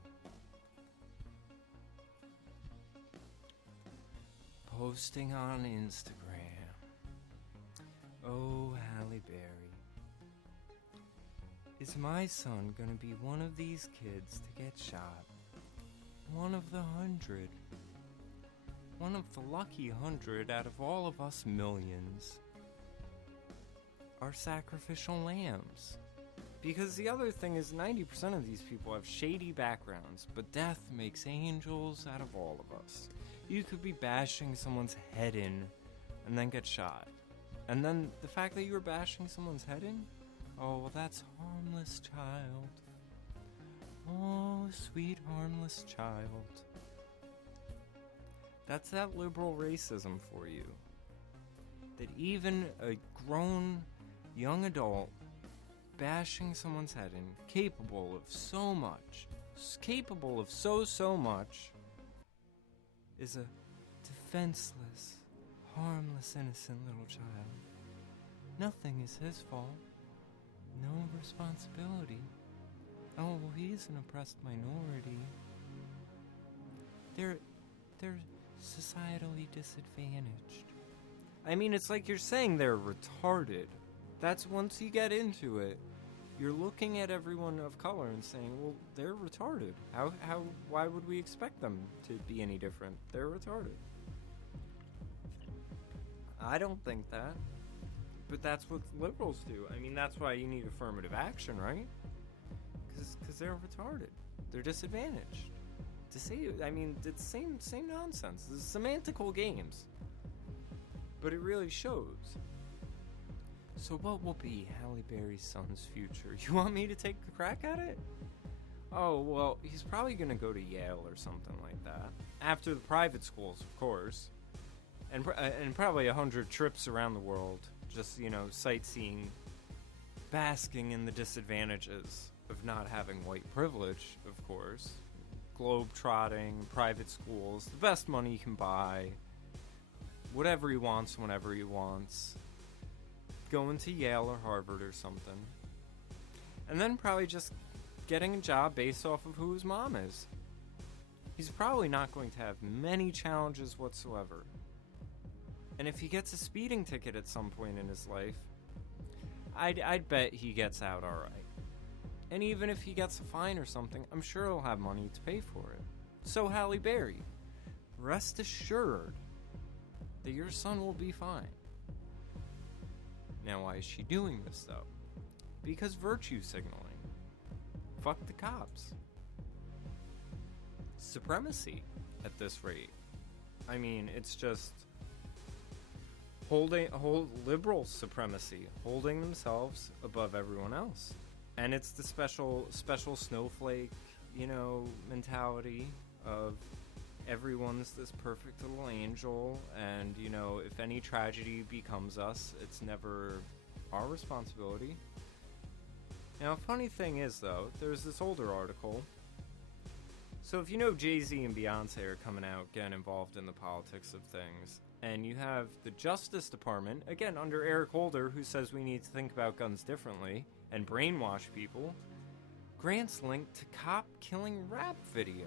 posting on Instagram. Oh, Halle Berry. Is my son gonna be one of these kids to get shot? One of the 100. One of the lucky 100 out of all of us millions are sacrificial lambs. Because the other thing is 90% of these people have shady backgrounds, but death makes angels out of all of us. You could be bashing someone's head in and then get shot. And then the fact that you were bashing someone's head in? Oh, well, that's harmless child. Oh, sweet harmless child. That's that liberal racism for you. That even a grown young adult bashing someone's head in, capable of so much, so much, is a defenseless, harmless, innocent little child. Nothing is his fault. No responsibility. Oh, well, he's an oppressed minority. They're societally disadvantaged. I mean, it's like you're saying they're retarded. That's once you get into it, you're looking at everyone of color and saying, well, they're retarded. Why would we expect them to be any different? They're retarded. I don't think that. But that's what liberals do. I mean, that's why you need affirmative action, right? Because they're retarded. They're disadvantaged. I mean, it's the same nonsense. This is semantical games. But it really shows. So what will be Halle Berry's son's future? You want me to take a crack at it? Oh, well, he's probably going to go to Yale or something like that. After the private schools, of course. And probably 100 trips around the world. Just, sightseeing, basking in the disadvantages of not having white privilege, of course. Globe-trotting, private schools, the best money you can buy. Whatever he wants, whenever he wants. Going to Yale or Harvard or something. And then probably just getting a job based off of who his mom is. He's probably not going to have many challenges whatsoever. And if he gets a speeding ticket at some point in his life, I'd bet he gets out alright. And even if he gets a fine or something, I'm sure he'll have money to pay for it. So Halle Berry, rest assured that your son will be fine. Now why is she doing this though? Because virtue signaling. Fuck the cops. Supremacy at this rate. I mean, it's just liberal supremacy, holding themselves above everyone else. And it's the special snowflake, mentality of everyone's this perfect little angel, and, if any tragedy becomes us, it's never our responsibility. Now, a funny thing is, though, there's this older article. So if Jay-Z and Beyonce are coming out, getting involved in the politics of things, and you have the Justice Department, again, under Eric Holder, who says we need to think about guns differently and brainwash people, grants link to cop-killing rap video.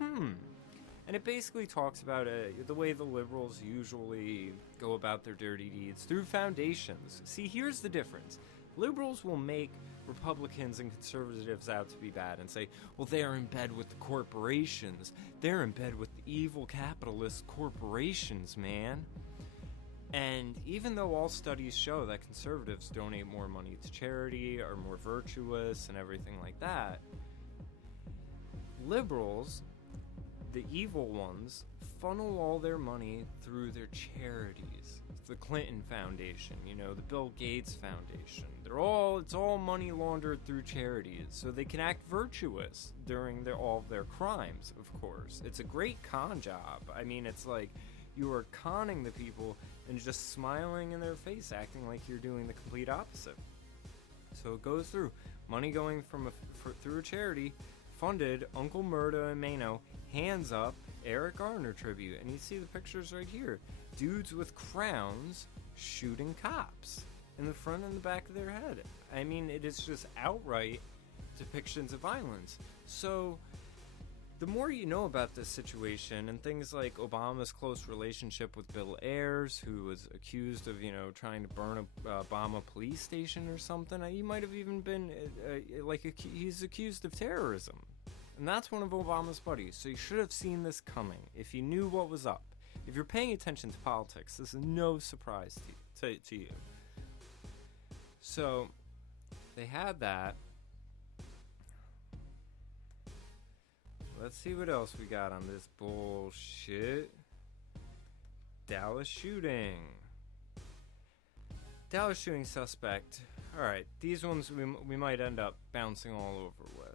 And it basically talks about the way the liberals usually go about their dirty deeds through foundations. See, here's the difference. Liberals will make Republicans and conservatives out to be bad and say, well, they're in bed with the corporations. They're in bed with the evil capitalist corporations, man. And even though all studies show that conservatives donate more money to charity, are more virtuous, and everything like that, liberals, the evil ones, funnel all their money through their charities. The Clinton Foundation, the Bill Gates Foundation. It's all money laundered through charities, so they can act virtuous during all of their crimes, of course. It's a great con job. I mean, it's like you are conning the people and just smiling in their face, acting like you're doing the complete opposite. So it goes through. Money going through a charity, funded Uncle Murda and Mano, hands up, Eric Garner tribute. And you see the pictures right here. Dudes with crowns shooting cops in the front and the back of their head. I mean, it is just outright depictions of violence. So the more you know about this situation and things like Obama's close relationship with Bill Ayers, who was accused of, trying to bomb a police station or something, he might have even been, he's accused of terrorism. And that's one of Obama's buddies, so you should have seen this coming if you knew what was up. If you're paying attention to politics, this is no surprise to you. So, they had that. Let's see what else we got on this bullshit. Dallas shooting suspect. Alright, these ones we might end up bouncing all over with.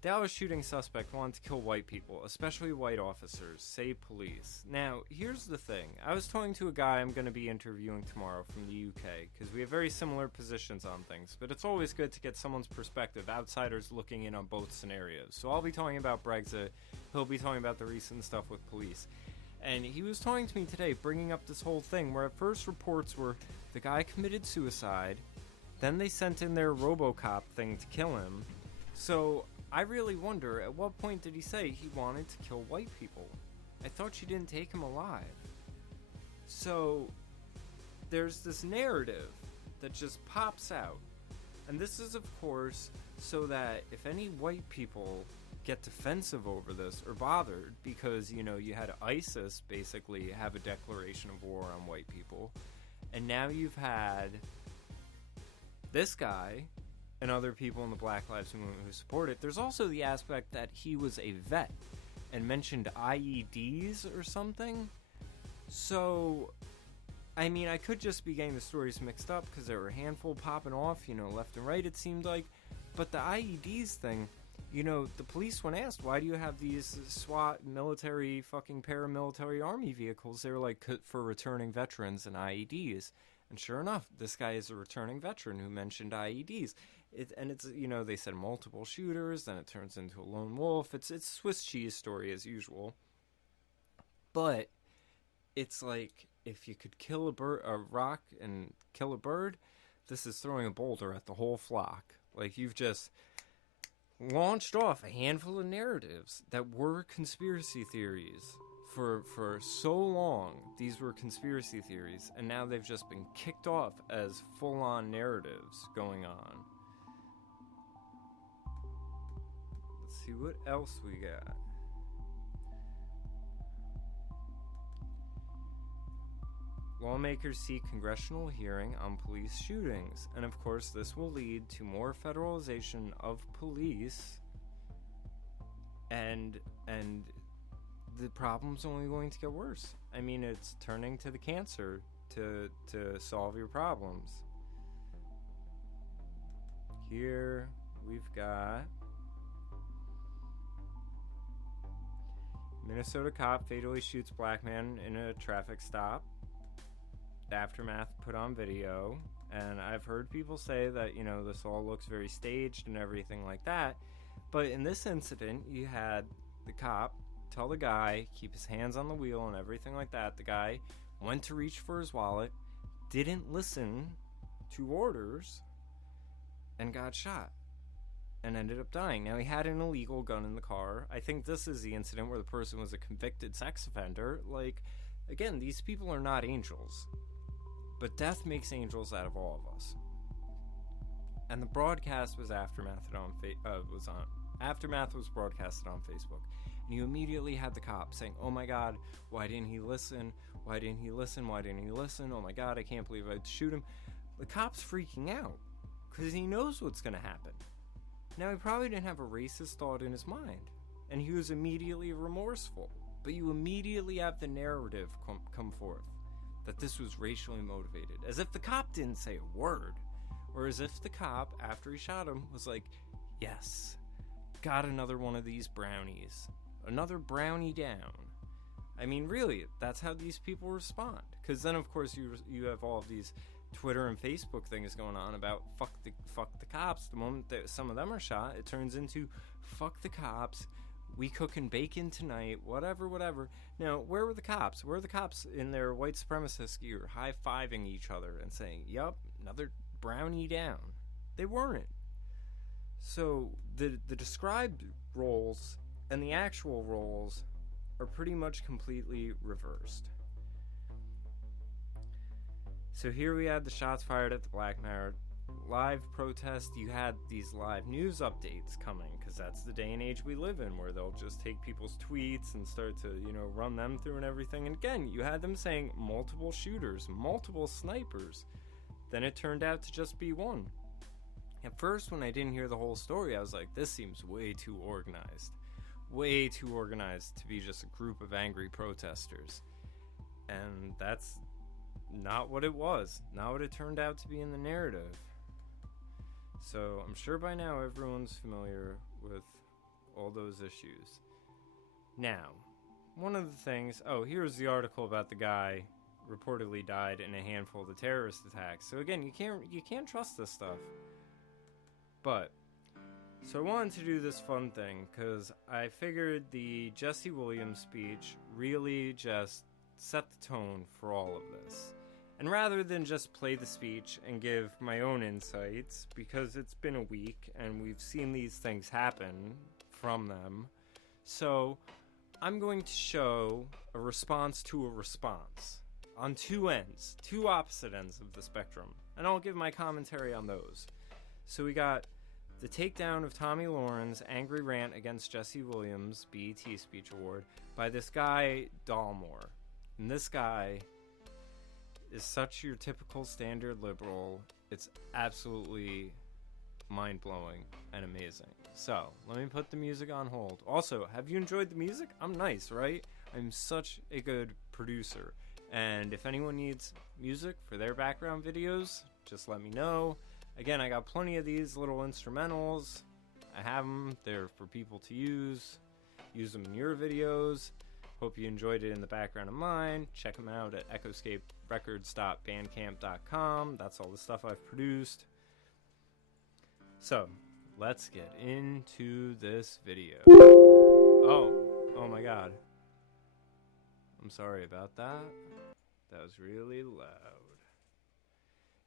Dallas shooting suspect wanted to kill white people, especially white officers, say police. Now, here's the thing. I was talking to a guy I'm going to be interviewing tomorrow from the UK, because we have very similar positions on things, but it's always good to get someone's perspective, outsiders looking in on both scenarios. So I'll be talking about Brexit, he'll be talking about the recent stuff with police. And he was talking to me today, bringing up this whole thing, where at first reports were the guy committed suicide, then they sent in their RoboCop thing to kill him. So I really wonder, at what point did he say he wanted to kill white people? I thought she didn't take him alive. So there's this narrative that just pops out. And this is, of course, so that if any white people get defensive over this or bothered, because, you had ISIS basically have a declaration of war on white people, and now you've had this guy and other people in the Black Lives Movement who support it. There's also the aspect that he was a vet and mentioned IEDs or something. So, I mean, I could just be getting the stories mixed up because there were a handful popping off, left and right, it seemed like. But the IEDs thing, you know, the police, when asked, why do you have these SWAT, military, fucking paramilitary army vehicles? They were like, for returning veterans and IEDs. And sure enough, this guy is a returning veteran who mentioned IEDs. And it's, you know, they said multiple shooters, then it turns into a lone wolf. It's Swiss cheese story as usual. But it's like, if you could kill a rock and kill a bird, this is throwing a boulder at the whole flock. Like, you've just launched off a handful of narratives that were conspiracy theories. For so long, these were conspiracy theories, and now they've just been kicked off as full-on narratives going on. Let's see what else we got. Lawmakers seek congressional hearing on police shootings, and of course this will lead to more federalization of police, and the problem's only going to get worse. I mean, it's turning to the cancer to solve your problems. Here we've got Minnesota cop fatally shoots black man in a traffic stop. Aftermath put on video. And I've heard people say that, you know, this all looks very staged and everything like that. But in this incident, you had the cop tell the guy, keep his hands on the wheel and everything like that. The guy went to reach for his wallet, didn't listen to orders, and got shot. And ended up dying. Now, he had an illegal gun in the car. I think this is the incident where the person was a convicted sex offender. Like, again, these people are not angels. But death makes angels out of all of us. And the broadcast was Aftermath was broadcasted on Facebook. And you immediately had the cop saying, oh my god, why didn't he listen? Why didn't he listen? Why didn't he listen? Oh my god, I can't believe I'd shoot him. The cop's freaking out. Because he knows what's going to happen. Now, he probably didn't have a racist thought in his mind. And he was immediately remorseful. But you immediately have the narrative come forth that this was racially motivated. As if the cop didn't say a word. Or as if the cop, after he shot him, was like, yes, got another one of these brownies. Another brownie down. I mean, really, that's how these people respond. Because then, of course, you have all of these Twitter and Facebook things going on about fuck the cops. The moment that some of them are shot, it turns into fuck the cops. We cooking bacon tonight, whatever. Now, where were the cops? Where were the cops in their white supremacist gear, high-fiving each other and saying, yup, another brownie down? They weren't. So, the described roles and the actual roles are pretty much completely reversed. So here we had the shots fired at the Black Matter live protest. You had these live news updates coming, because that's the day and age we live in, where they'll just take people's tweets and start to, you know, run them through and everything. And again, you had them saying multiple shooters, multiple snipers. Then it turned out to just be one. At first, when I didn't hear the whole story, I was like, this seems way too organized. Way too organized to be just a group of angry protesters. And that's not what it was. Not what it turned out to be in the narrative. So I'm sure by now everyone's familiar with all those issues. Now, one of the things... Oh, here's the article about the guy reportedly died in a handful of the terrorist attacks. So again, you can't trust this stuff. But, so I wanted to do this fun thing, because I figured the Jesse Williams speech really just set the tone for all of this. And rather than just play the speech and give my own insights, because it's been a week and we've seen these things happen from them, so I'm going to show a response to a response on two ends, two opposite ends of the spectrum, and I'll give my commentary on those. So we got the takedown of Tommy Lauren's angry rant against Jesse Williams' BET Speech Award by this guy, Dalmore. And this guy is such your typical standard liberal. It's absolutely mind-blowing and amazing. So, let me put the music on hold. Also, have you enjoyed the music? I'm nice, right? I'm such a good producer. And if anyone needs music for their background videos, just let me know. Again, I got plenty of these little instrumentals. I have them. They're for people to use. Use them in your videos. Hope you enjoyed it in the background of mine. Check them out at echoscaperecords.bandcamp.com. That's all the stuff I've produced. So, let's get into this video. Oh my god. I'm sorry about that. That was really loud.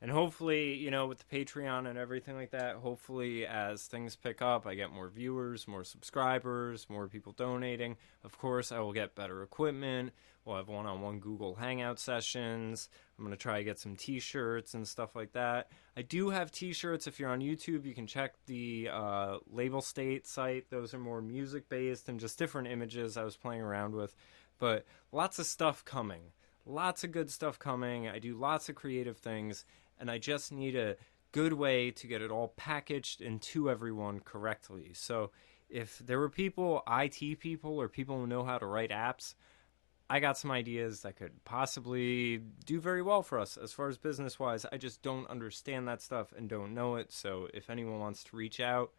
And hopefully, you know, with the Patreon and everything like that, hopefully as things pick up, I get more viewers, more subscribers, more people donating. Of course, I will get better equipment. We'll have one-on-one Google Hangout sessions. I'm going to try to get some t-shirts and stuff like that. I do have t-shirts. If you're on YouTube, you can check the Label State site. Those are more music-based and just different images I was playing around with. But lots of stuff coming. Lots of good stuff coming. I do lots of creative things. And I just need a good way to get it all packaged and to everyone correctly. So if there were people, IT people, or people who know how to write apps, I got some ideas that could possibly do very well for us as far as business-wise. I just don't understand that stuff and don't know it. So if anyone wants to reach out,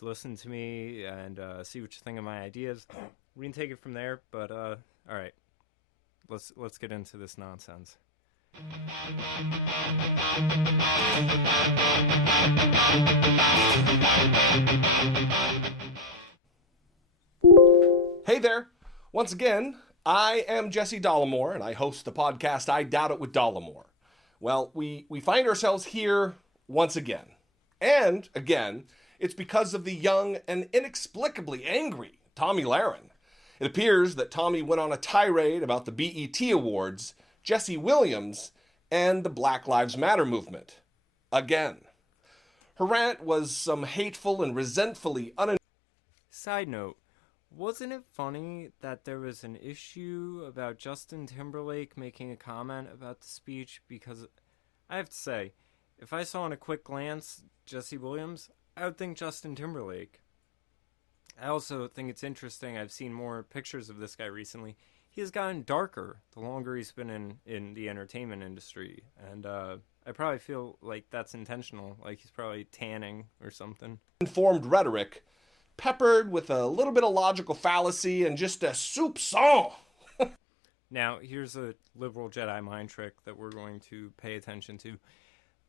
listen to me and see what you think of my ideas, we can take it from there. But all right, let's get into this nonsense. Hey there. Once again, I am Jesse Dollimore, and I host the podcast I Doubt It with Dollimore. Well, we find ourselves here once again. And, again, it's because of the young and inexplicably angry Tommy Lahren. It appears that Tommy went on a tirade about the BET Awards, Jesse Williams, and the Black Lives Matter movement. Again. Her rant was some hateful and resentfully Side note, wasn't it funny that there was an issue about Justin Timberlake making a comment about the speech? Because I have to say, if I saw in a quick glance Jesse Williams, I would think Justin Timberlake. I also think it's interesting, I've seen more pictures of this guy recently. He has gotten darker the longer he's been in the entertainment industry. And I probably feel like that's intentional. Like he's probably tanning or something. Informed rhetoric, peppered with a little bit of logical fallacy and just a soupçon. Now, here's a liberal Jedi mind trick that we're going to pay attention to.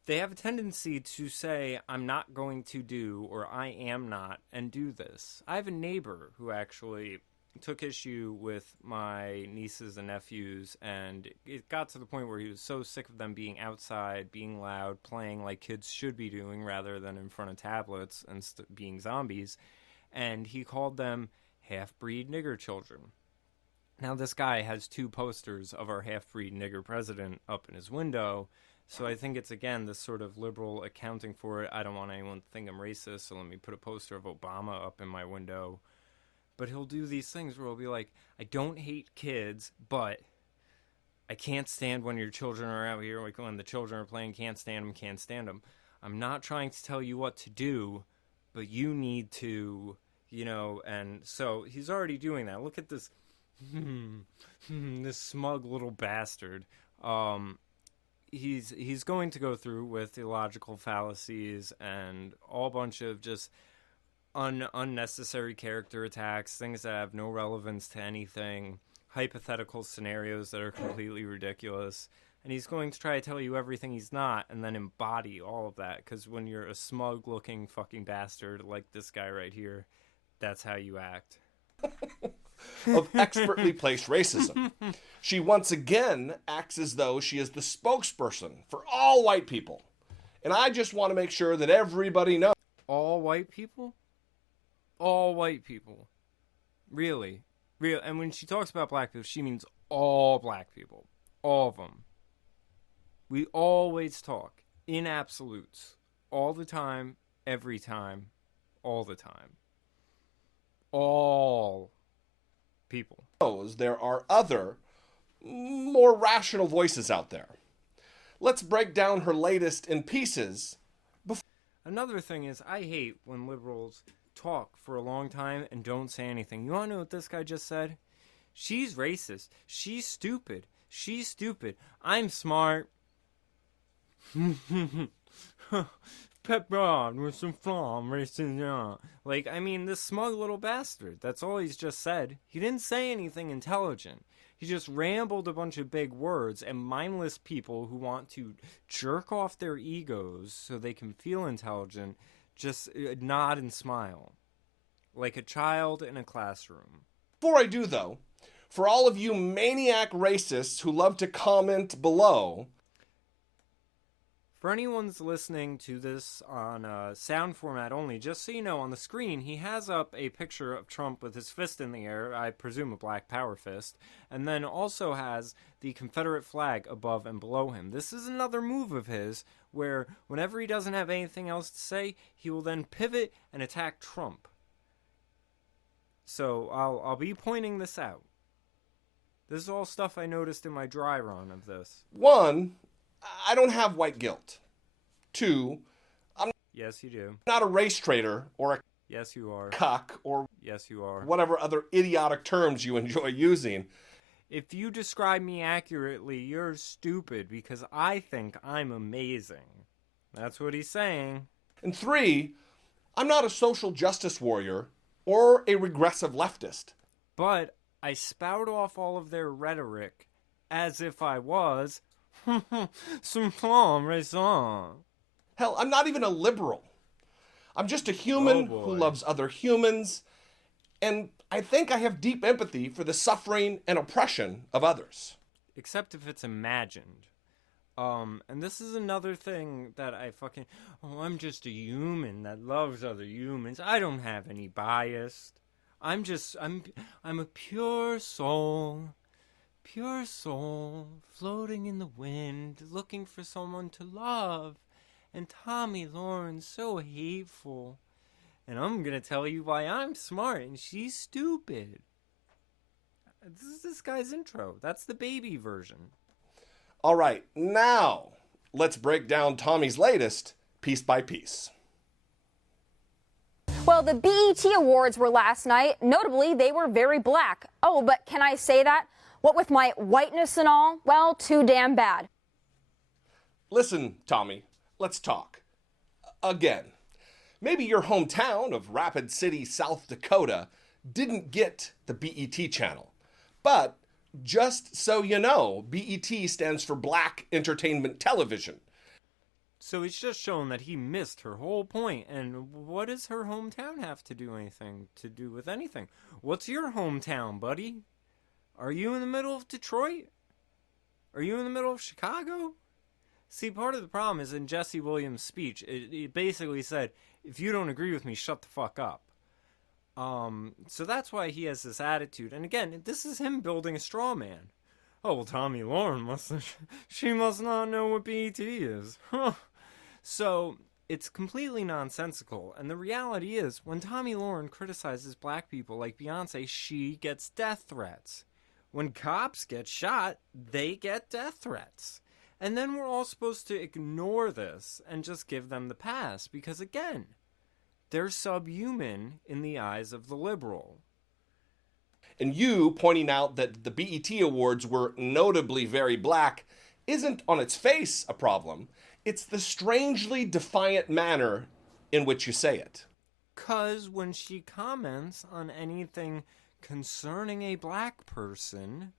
They have a tendency to say, I'm not going to do, or I am not, and do this. I have a neighbor who actually took issue with my nieces and nephews, and it got to the point where he was so sick of them being outside, being loud, playing like kids should be doing rather than in front of tablets and being zombies, and he called them half-breed nigger children. Now this guy has 2 posters of our half-breed nigger president up in his window, so I think it's, again, this sort of liberal accounting for it. I don't want anyone to think I'm racist, so let me put a poster of Obama up in my window. But he'll do these things where he'll be like, I don't hate kids, but I can't stand when your children are out here, like when the children are playing, can't stand them. I'm not trying to tell you what to do, but you need to, you know, and so he's already doing that. Look at this, this smug little bastard. He's going to go through with illogical fallacies and all bunch of just unnecessary character attacks, things that have no relevance to anything, hypothetical scenarios that are completely ridiculous, and he's going to try to tell you everything he's not and then embody all of that, because when you're a smug-looking fucking bastard like this guy right here, that's how you act. Of expertly placed racism. She once again acts as though she is the spokesperson for all white people. And I just want to make sure that everybody knows. All white people? All white people. Really? Real. And when she talks about black people, she means all black people. All of them. We always talk in absolutes. All the time, every time, all the time. All people. There are other, more rational voices out there. Let's break down her latest in pieces. Another thing is, I hate when liberals talk for a long time and don't say anything. You want to know what this guy just said? She's racist. She's stupid. She's stupid. I'm smart. pepper with some flan racing on. Like, I mean, this smug little bastard. That's all he's just said. He didn't say anything intelligent. He just rambled a bunch of big words, and mindless people who want to jerk off their egos so they can feel intelligent just nod and smile. Like a child in a classroom. Before I do, though, for all of you maniac racists who love to comment below... For anyone's listening to this on sound format only, just so you know, on the screen, he has up a picture of Trump with his fist in the air, I presume a black power fist, and then also has the Confederate flag above and below him. This is another move of his, where whenever he doesn't have anything else to say, he will then pivot and attack Trump. So I'll be pointing this out. This is all stuff I noticed in my dry run of this. 1, I don't have white guilt. 2, Yes, you do. not a race traitor or a Yes, you are. cuck or Yes, you are. whatever other idiotic terms you enjoy using. If you describe me accurately, you're stupid because I think I'm amazing. That's what he's saying. And 3, I'm not a social justice warrior or a regressive leftist. But I spout off all of their rhetoric as if I was some flan raisin. Hell, I'm not even a liberal. I'm just a human Oh, boy. who loves other humans, and I think I have deep empathy for the suffering and oppression of others. Except if it's imagined. And this is another thing that I'm just a human that loves other humans. I don't have any bias. I'm a pure soul, floating in the wind, looking for someone to love. And Tommy Lauren's so hateful. And I'm gonna tell you why I'm smart and she's stupid. This is this guy's intro. That's the baby version. All right, now let's break down Tommy's latest piece by piece. Well, the BET Awards were last night. Notably, they were very black. Oh, but can I say that? What with my whiteness and all? Well, too damn bad. Listen, Tommy, let's talk. Again, maybe your hometown of Rapid City, South Dakota didn't get the BET channel. But just so you know, BET stands for Black Entertainment Television. So he's just shown that he missed her whole point. And what does her hometown have to do with anything? What's your hometown, buddy? Are you in the middle of Detroit? Are you in the middle of Chicago? See, part of the problem is in Jesse Williams' speech, it basically said, if you don't agree with me, shut the fuck up. So that's why he has this attitude. And again, this is him building a straw man. Oh, well, Tommy Lauren she must not know what BET is. So it's completely nonsensical. And the reality is, when Tommy Lauren criticizes black people like Beyonce, she gets death threats. When cops get shot, they get death threats. And then we're all supposed to ignore this and just give them the pass. Because again, they're subhuman in the eyes of the liberal. And you pointing out that the BET Awards were notably very black isn't on its face a problem. It's the strangely defiant manner in which you say it. 'Cause when she comments on anything concerning a black person,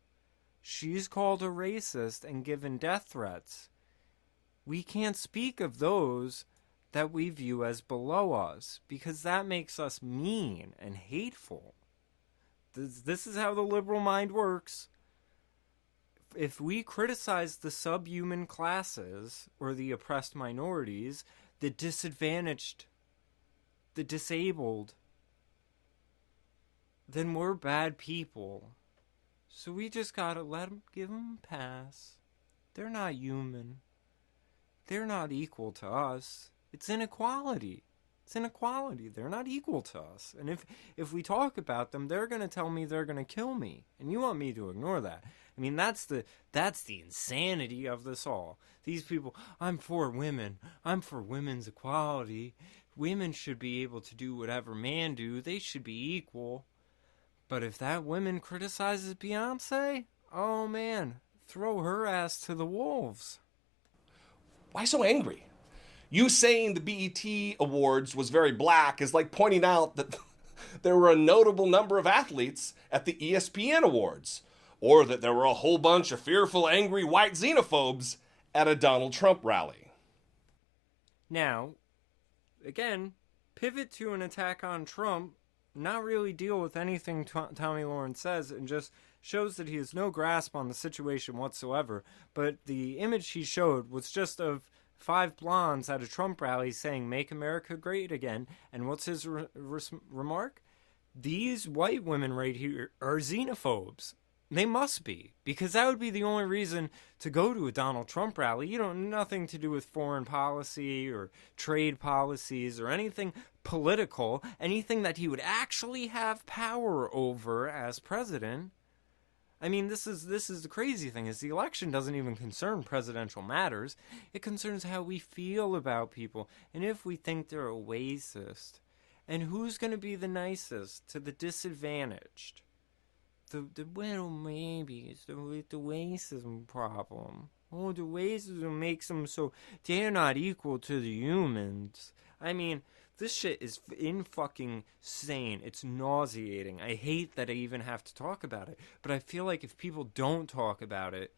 she's called a racist and given death threats. We can't speak of those that we view as below us, because that makes us mean and hateful. This is how the liberal mind works. If we criticize the subhuman classes, or the oppressed minorities, the disadvantaged, the disabled, then we're bad people. So we just gotta give them a pass. They're not human. They're not equal to us. It's inequality. It's inequality. They're not equal to us. And if we talk about them, they're going to tell me they're going to kill me. And you want me to ignore that. I mean, that's the insanity of this all. These people, I'm for women. I'm for women's equality. Women should be able to do whatever men do. They should be equal. But if that woman criticizes Beyonce, oh man, throw her ass to the wolves. Why so angry? You saying the BET Awards was very black is like pointing out that there were a notable number of athletes at the ESPN Awards, or that there were a whole bunch of fearful, angry white xenophobes at a Donald Trump rally. Now, again, pivot to an attack on Trump, not really deal with anything Tommy Lawrence says, and just shows that he has no grasp on the situation whatsoever. But the image he showed was just of 5 blondes at a Trump rally saying, "Make America Great Again." And what's his remark? These white women right here are xenophobes. They must be, because that would be the only reason to go to a Donald Trump rally. You know, nothing to do with foreign policy or trade policies or anything political, anything that he would actually have power over as president. I mean, this is the crazy thing, is the election doesn't even concern presidential matters. It concerns how we feel about people, and if we think they're a racist. And who's going to be the nicest to the disadvantaged? Well, maybe it's the racism problem. Oh, the racism makes them so they're not equal to the humans. I mean, this shit is fucking insane. It's nauseating. I hate that I even have to talk about it. But I feel like if people don't talk about it,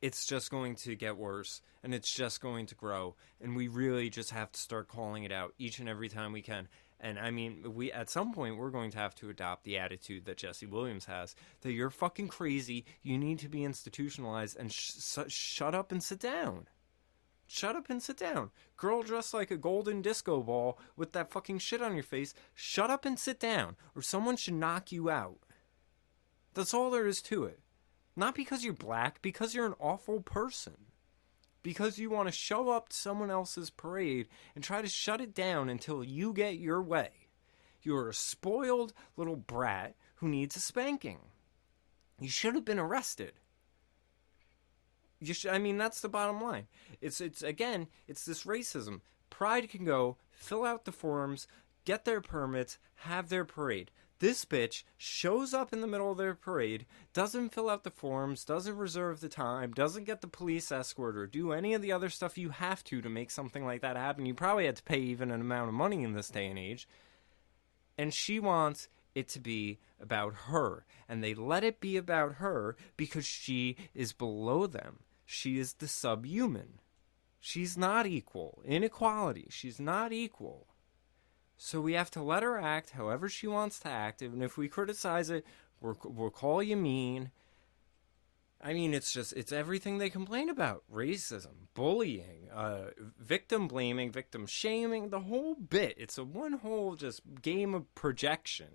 it's just going to get worse. And it's just going to grow. And we really just have to start calling it out each and every time we can. And I mean, at some point, we're going to have to adopt the attitude that Jesse Williams has, that you're fucking crazy, you need to be institutionalized, and shut up and sit down. Shut up and sit down. Girl dressed like a golden disco ball with that fucking shit on your face, shut up and sit down, or someone should knock you out. That's all there is to it. Not because you're black, because you're an awful person. Because you want to show up to someone else's parade and try to shut it down until you get your way. You're a spoiled little brat who needs a spanking. You should have been arrested. I mean, that's the bottom line. It's this racism. Pride can go, fill out the forms, get their permits, have their parade. This bitch shows up in the middle of their parade, doesn't fill out the forms, doesn't reserve the time, doesn't get the police escort or do any of the other stuff you have to make something like that happen. You probably had to pay even an amount of money in this day and age. And she wants it to be about her. And they let it be about her because she is below them. She is the subhuman. She's not equal. Inequality. She's not equal. So we have to let her act however she wants to act, and if we criticize it, we'll call you mean. I mean, it's everything they complain about. Racism, bullying, victim blaming, victim shaming, the whole bit. It's a one whole just game of projection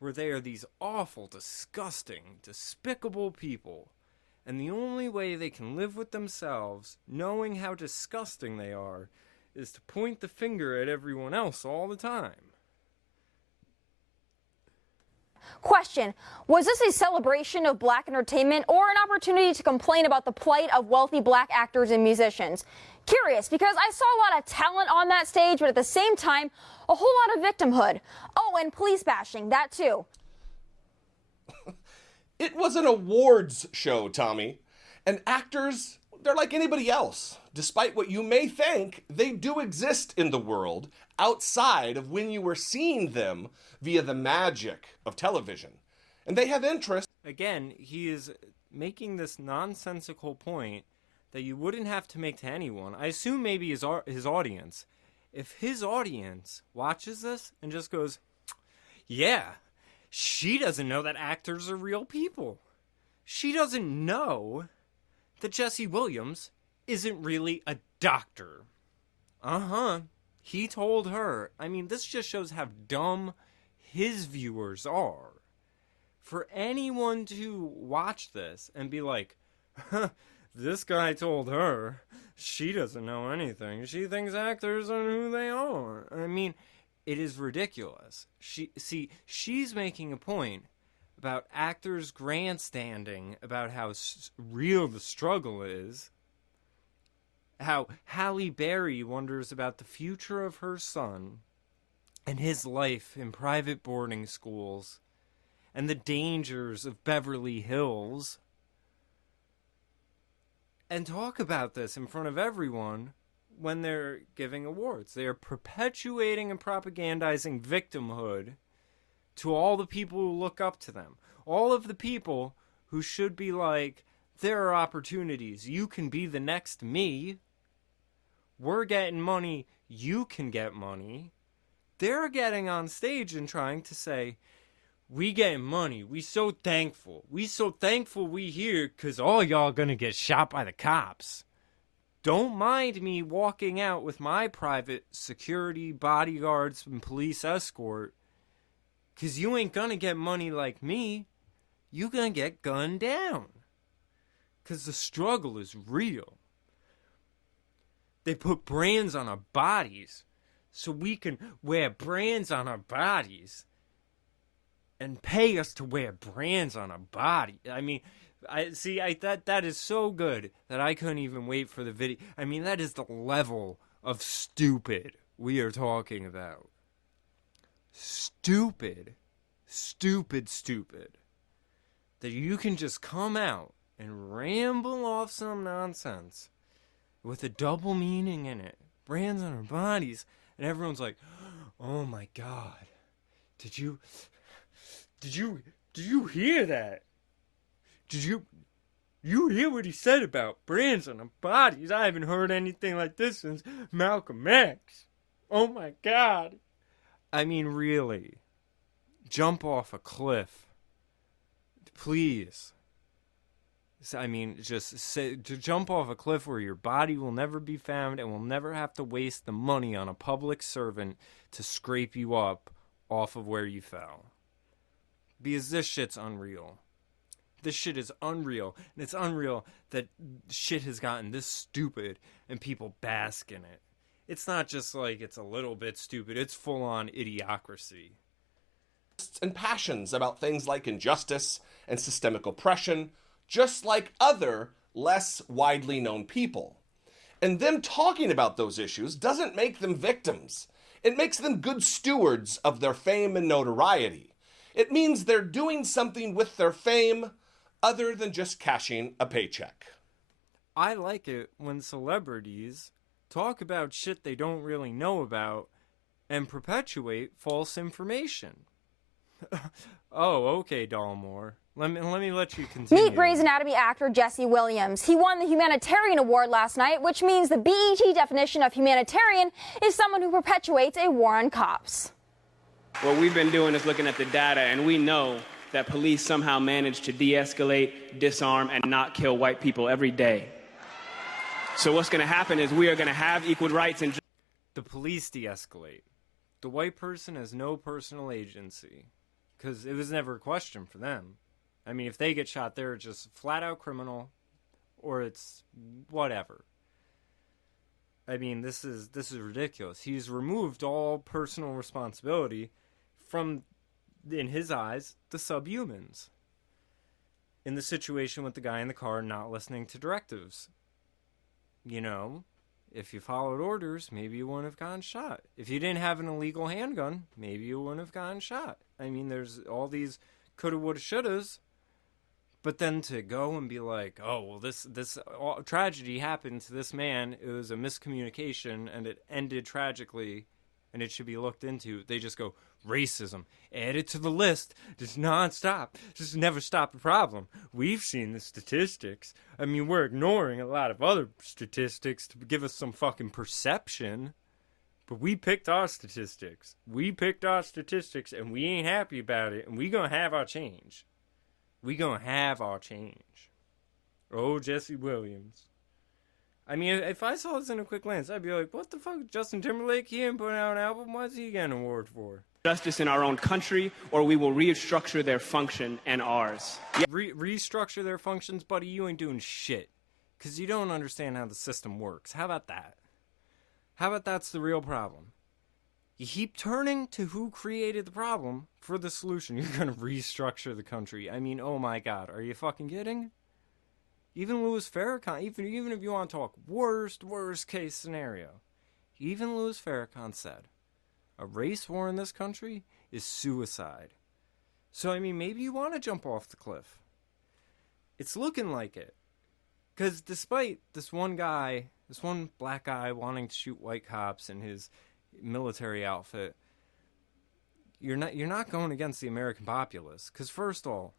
where they are these awful, disgusting, despicable people. And the only way they can live with themselves, knowing how disgusting they are, is to point the finger at everyone else all the time. Question: was this a celebration of black entertainment or an opportunity to complain about the plight of wealthy black actors and musicians? Curious, because I saw a lot of talent on that stage, but at the same time, a whole lot of victimhood. Oh, and police bashing, that too. It was an awards show, Tommy. And actors, they're like anybody else. Despite what you may think, they do exist in the world outside of when you were seeing them via the magic of television. And they have interests. Again, he is making this nonsensical point that you wouldn't have to make to anyone. I assume maybe his audience. If his audience watches this and just goes, yeah, she doesn't know that actors are real people. She doesn't know that Jesse Williams isn't really a doctor. He told her. I mean, this just shows how dumb his viewers are. For anyone to watch this and be like, this guy told her, she doesn't know anything. She thinks actors are who they are. I mean, it is ridiculous. She's making a point about actors grandstanding about how real the struggle is. How Halle Berry wonders about the future of her son and his life in private boarding schools and the dangers of Beverly Hills. And talk about this in front of everyone when they're giving awards. They are perpetuating and propagandizing victimhood to all the people who look up to them. All of the people who should be like, there are opportunities. You can be the next me. We're getting money. You can get money. They're getting on stage and trying to say, we getting money. We so thankful. We so thankful we here because all y'all gonna get shot by the cops. Don't mind me walking out with my private security, bodyguards, and police escort because you ain't gonna get money like me. You gonna get gunned down because the struggle is real. They put brands on our bodies so we can wear brands on our bodies and pay us to wear brands on our body. I mean, that is so good that I couldn't even wait for the video. I mean, that is the level of stupid we are talking about. Stupid. That you can just come out and ramble off some nonsense with a double meaning in it. Brands on our bodies. And everyone's like, oh my God. Did you hear that? Did you hear what he said about brands on our bodies? I haven't heard anything like this since Malcolm X. Oh my God. I mean, really. Jump off a cliff. Please. I mean, to jump off a cliff where your body will never be found and will never have to waste the money on a public servant to scrape you up off of where you fell. Because this shit's unreal. This shit is unreal. And it's unreal that shit has gotten this stupid and people bask in it. It's not just like it's a little bit stupid. It's full-on idiocracy. And passions about things like injustice and systemic oppression, just like other, less widely known people. And them talking about those issues doesn't make them victims. It makes them good stewards of their fame and notoriety. It means they're doing something with their fame other than just cashing a paycheck. I like it when celebrities talk about shit they don't really know about and perpetuate false information. Oh, okay, Dalmore. Let me let you continue. Meet Grey's Anatomy actor Jesse Williams. He won the Humanitarian Award last night, which means the BET definition of humanitarian is someone who perpetuates a war on cops. What we've been doing is looking at the data, and we know that police somehow manage to de-escalate, disarm, and not kill white people every day. So what's going to happen is we are going to have equal rights and... The police de-escalate. The white person has no personal agency. Because it was never a question for them. I mean, if they get shot, they're just flat-out criminal, or it's whatever. I mean, this is ridiculous. He's removed all personal responsibility from, in his eyes, the subhumans. In the situation with the guy in the car not listening to directives. You know, if you followed orders, maybe you wouldn't have gotten shot. If you didn't have an illegal handgun, maybe you wouldn't have gotten shot. I mean, there's all these coulda, woulda, shouldas. But then to go and be like, oh, well, this tragedy happened to this man. It was a miscommunication, and it ended tragically, and it should be looked into. They just go, racism. Add it to the list. Just nonstop. Just never stop the problem. We've seen the statistics. I mean, we're ignoring a lot of other statistics to give us some fucking perception. But we picked our statistics. We picked our statistics, and we ain't happy about it, and we gonna have our change. We gonna have our change. Oh, Jesse Williams. I mean, if I saw this in a quick glance, I'd be like, what the fuck? Justin Timberlake, he didn't put out an album? What's he getting an award for? Justice in our own country, or we will restructure their function and ours. Restructure their functions, buddy? You ain't doing shit. Because you don't understand how the system works. How about that? How about that's the real problem? You keep turning to who created the problem for the solution. You're going to restructure the country. I mean, oh my God. Are you fucking kidding? Even Louis Farrakhan, even if you want to talk worst case scenario, even Louis Farrakhan said, a race war in this country is suicide. So, I mean, maybe you want to jump off the cliff. It's looking like it. Because despite this one black guy wanting to shoot white cops in his military outfit, you're not going against the American populace. Because first off,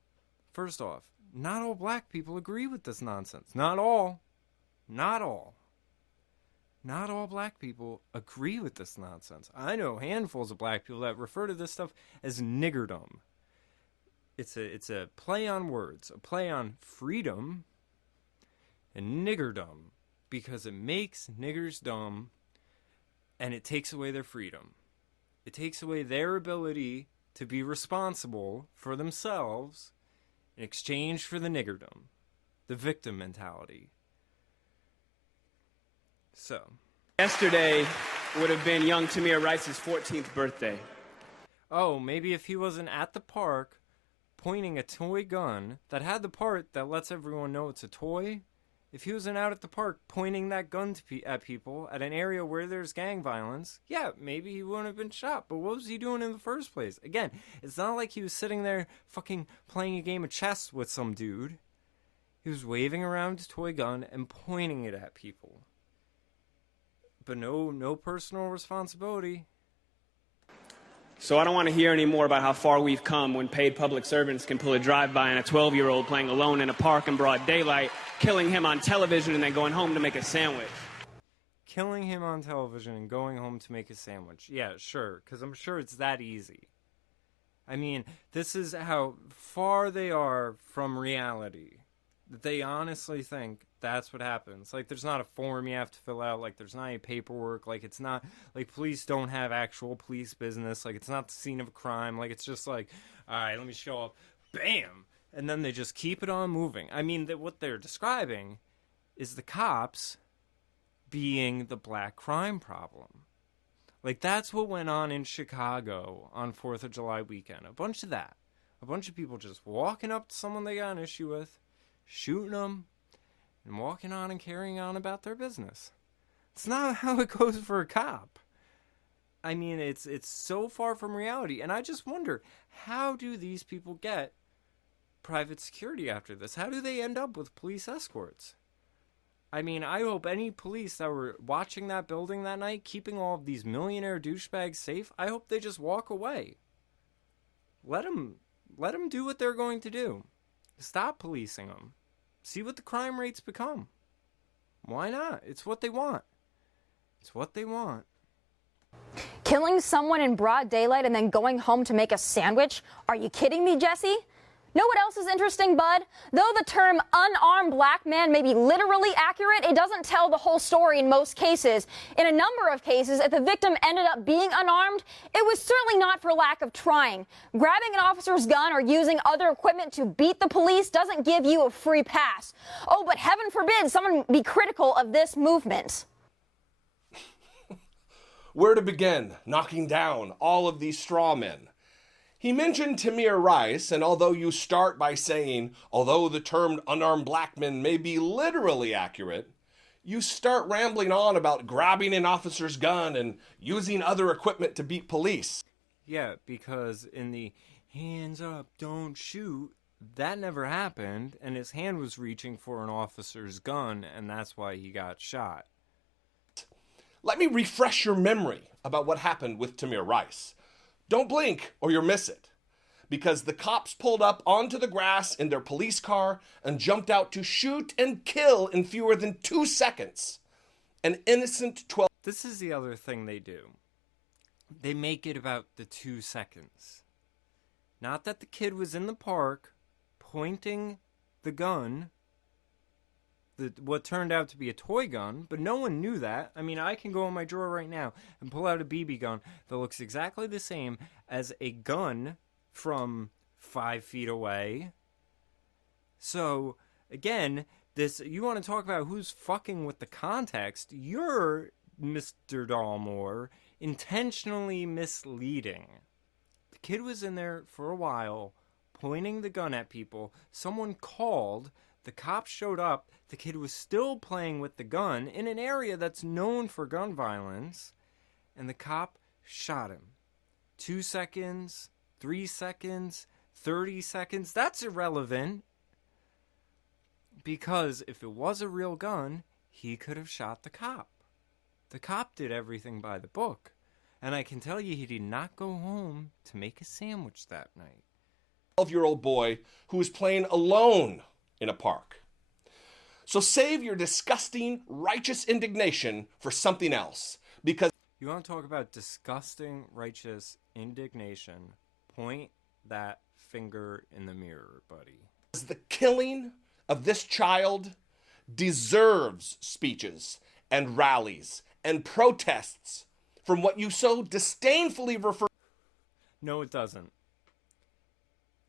not all black people agree with this nonsense. Not all black people agree with this nonsense. I know handfuls of black people that refer to this stuff as niggerdom. It's a play on words, a play on freedom and niggerdom, because it makes niggers dumb and it takes away their freedom. It takes away their ability to be responsible for themselves in exchange for the niggerdom, the victim mentality. So, Yesterday would have been young Tamir Rice's 14th birthday. Oh, maybe if he wasn't at the park pointing a toy gun that had the part that lets everyone know it's a toy, if he wasn't out at the park pointing that gun at people at an area where there's gang violence, yeah, maybe he wouldn't have been shot. But what was he doing in the first place? Again, it's not like he was sitting there fucking playing a game of chess with some dude. He was waving around his toy gun and pointing it at people. But no personal responsibility. So I don't want to hear any more about how far we've come when paid public servants can pull a drive-by on a 12-year-old playing alone in a park in broad daylight, killing him on television and then going home to make a sandwich. Killing him on television and going home to make a sandwich. Yeah, sure, because I'm sure it's that easy. I mean, this is how far they are from reality. That they honestly think that's what happens. Like, there's not a form you have to fill out. Like, there's not any paperwork. Like, it's not, like, police don't have actual police business. Like, it's not the scene of a crime. Like, it's just like, all right, let me show up. Bam! And then they just keep it on moving. I mean, what they're describing is the cops being the black crime problem. Like, that's what went on in Chicago on 4th of July weekend. A bunch of that. A bunch of people just walking up to someone they got an issue with, shooting them, and walking on and carrying on about their business. It's not how it goes for a cop. I mean, it's so far from reality. And I just wonder, how do these people get private security after this? How do they end up with police escorts? I mean, I hope any police that were watching that building that night, keeping all of these millionaire douchebags safe, I hope they just walk away. Let them do what they're going to do. Stop policing them. See what the crime rates become. Why not? It's what they want. It's what they want. Killing someone in broad daylight and then going home to make a sandwich? Are you kidding me, Jesse? Know what else is interesting, bud? Though the term unarmed black man may be literally accurate, it doesn't tell the whole story in most cases. In a number of cases, if the victim ended up being unarmed, it was certainly not for lack of trying. Grabbing an officer's gun or using other equipment to beat the police doesn't give you a free pass. Oh, but heaven forbid someone be critical of this movement. Where to begin knocking down all of these straw men? He mentioned Tamir Rice, and although you start by saying, although the term unarmed black men may be literally accurate, you start rambling on about grabbing an officer's gun and using other equipment to beat police. Yeah, because in the hands up, don't shoot, that never happened, and his hand was reaching for an officer's gun, and that's why he got shot. Let me refresh your memory about what happened with Tamir Rice. Don't blink or you'll miss it. Because the cops pulled up onto the grass in their police car and jumped out to shoot and kill in fewer than 2 seconds. An innocent 12... This is the other thing they do. They make it about the 2 seconds. Not that the kid was in the park pointing the gun, what turned out to be a toy gun, but no one knew that. I mean, I can go in my drawer right now and pull out a BB gun that looks exactly the same as a gun from 5 feet away. So, again, you want to talk about who's fucking with the context. You're, Mr. Dalmore, intentionally misleading. The kid was in there for a while, pointing the gun at people. Someone called. The cops showed up. The kid was still playing with the gun in an area that's known for gun violence. And the cop shot him. 2 seconds, 3 seconds, 30 seconds. That's irrelevant. Because if it was a real gun, he could have shot the cop. The cop did everything by the book. And I can tell you he did not go home to make a sandwich that night. 12-year-old boy who was playing alone in a park. So save your disgusting, righteous indignation for something else. Because you want to talk about disgusting, righteous indignation? Point that finger in the mirror, buddy. the killing of this child deserves speeches and rallies and protests from what you so disdainfully refer. No, it doesn't.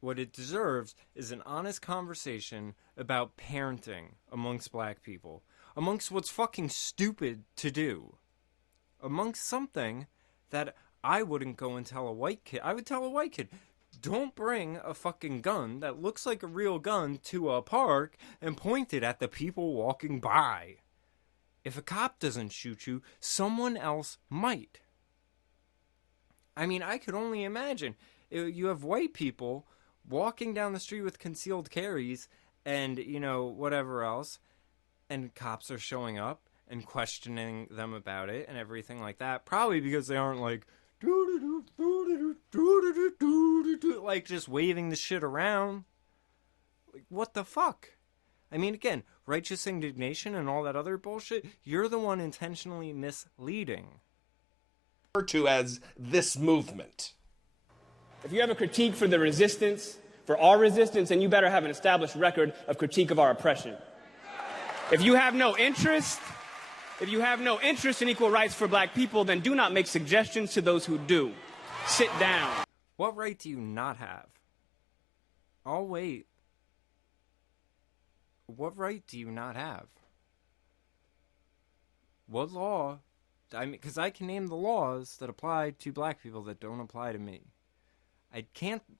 What it deserves is an honest conversation about parenting amongst black people, amongst what's fucking stupid to do, amongst something that I wouldn't go and tell a white kid. I would tell a white kid, don't bring a fucking gun that looks like a real gun to a park and point it at the people walking by. If a cop doesn't shoot you, someone else might. I mean, I could only imagine. You have white people walking down the street with concealed carries and, you know, whatever else, and cops are showing up and questioning them about it and everything like that. Probably because they aren't like, like just waving the shit around. Like, what the fuck? I mean, again, righteous indignation and all that other bullshit, you're the one intentionally misleading. To as this movement. If you have a critique for the resistance, for our resistance, then you better have an established record of critique of our oppression. If you have no interest in equal rights for black people, then do not make suggestions to those who do. Sit down. What right do you not have? I'll wait. What right do you not have? What law? I mean, because I can name the laws that apply to black people that don't apply to me.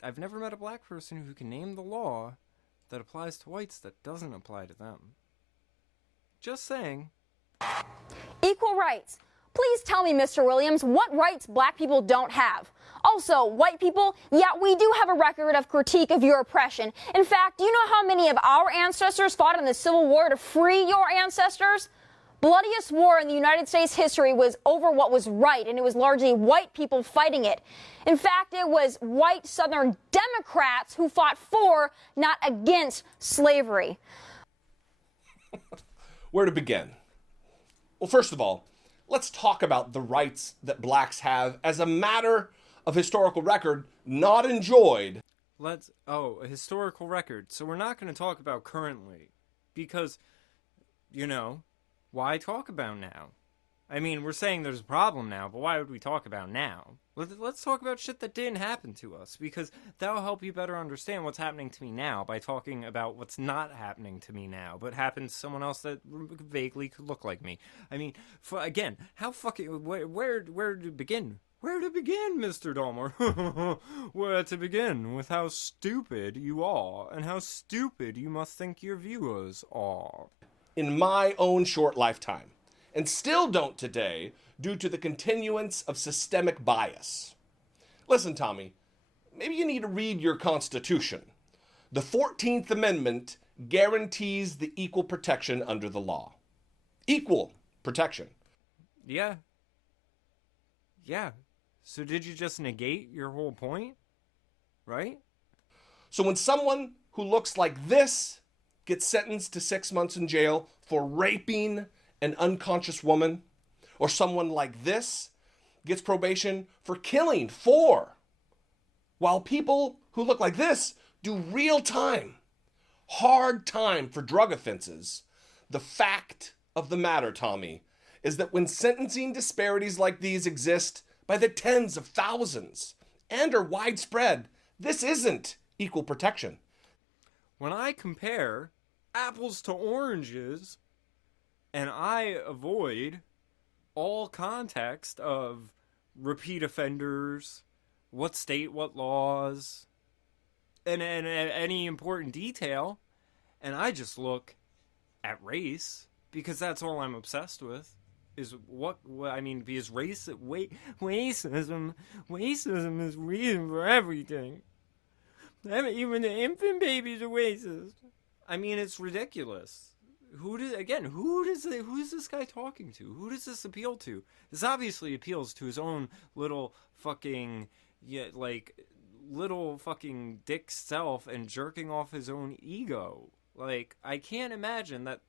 I've never met a black person who can name the law that applies to whites that doesn't apply to them. Just saying. Equal rights. Please tell me, Mr. Williams, what rights black people don't have? Also, white people, yeah, we do have a record of critique of your oppression. In fact, do you know how many of our ancestors fought in the Civil War to free your ancestors? Bloodiest war in the United States history was over what was right, and it was largely white people fighting it. In fact, it was white Southern Democrats who fought for, not against, slavery. Where to begin? Well, first of all, let's talk about the rights that blacks have as a matter of historical record not enjoyed. A historical record. So we're not going to talk about currently because, you know, why talk about now? I mean, we're saying there's a problem now, but why would we talk about now? Let's talk about shit that didn't happen to us, because that'll help you better understand what's happening to me now by talking about what's not happening to me now, but happened to someone else that vaguely could look like me. I mean, again, how fucking... Where to begin? Where to begin, Mr. Dahmer? Where to begin with how stupid you are, and how stupid you must think your viewers are. In my own short lifetime, and still don't today due to the continuance of systemic bias. Listen, Tommy, maybe you need to read your Constitution. The 14th Amendment guarantees the equal protection under the law. Equal protection. Yeah. So did you just negate your whole point? Right? So when someone who looks like this gets sentenced to 6 months in jail for raping an unconscious woman, or someone like this gets probation for killing 4, while people who look like this do real time, hard time for drug offenses, the fact of the matter, Tommy, is that when sentencing disparities like these exist by the tens of thousands and are widespread, this isn't equal protection. When I compare apples to oranges, and I avoid all context of repeat offenders, what state, what laws, and any important detail, and I just look at race, because that's all I'm obsessed with, is because racism is reason for everything. Even the infant babies are racist. I mean, it's ridiculous. Who is this guy talking to? Who does this appeal to? This obviously appeals to his own little fucking, little fucking dick self and jerking off his own ego. Like, I can't imagine that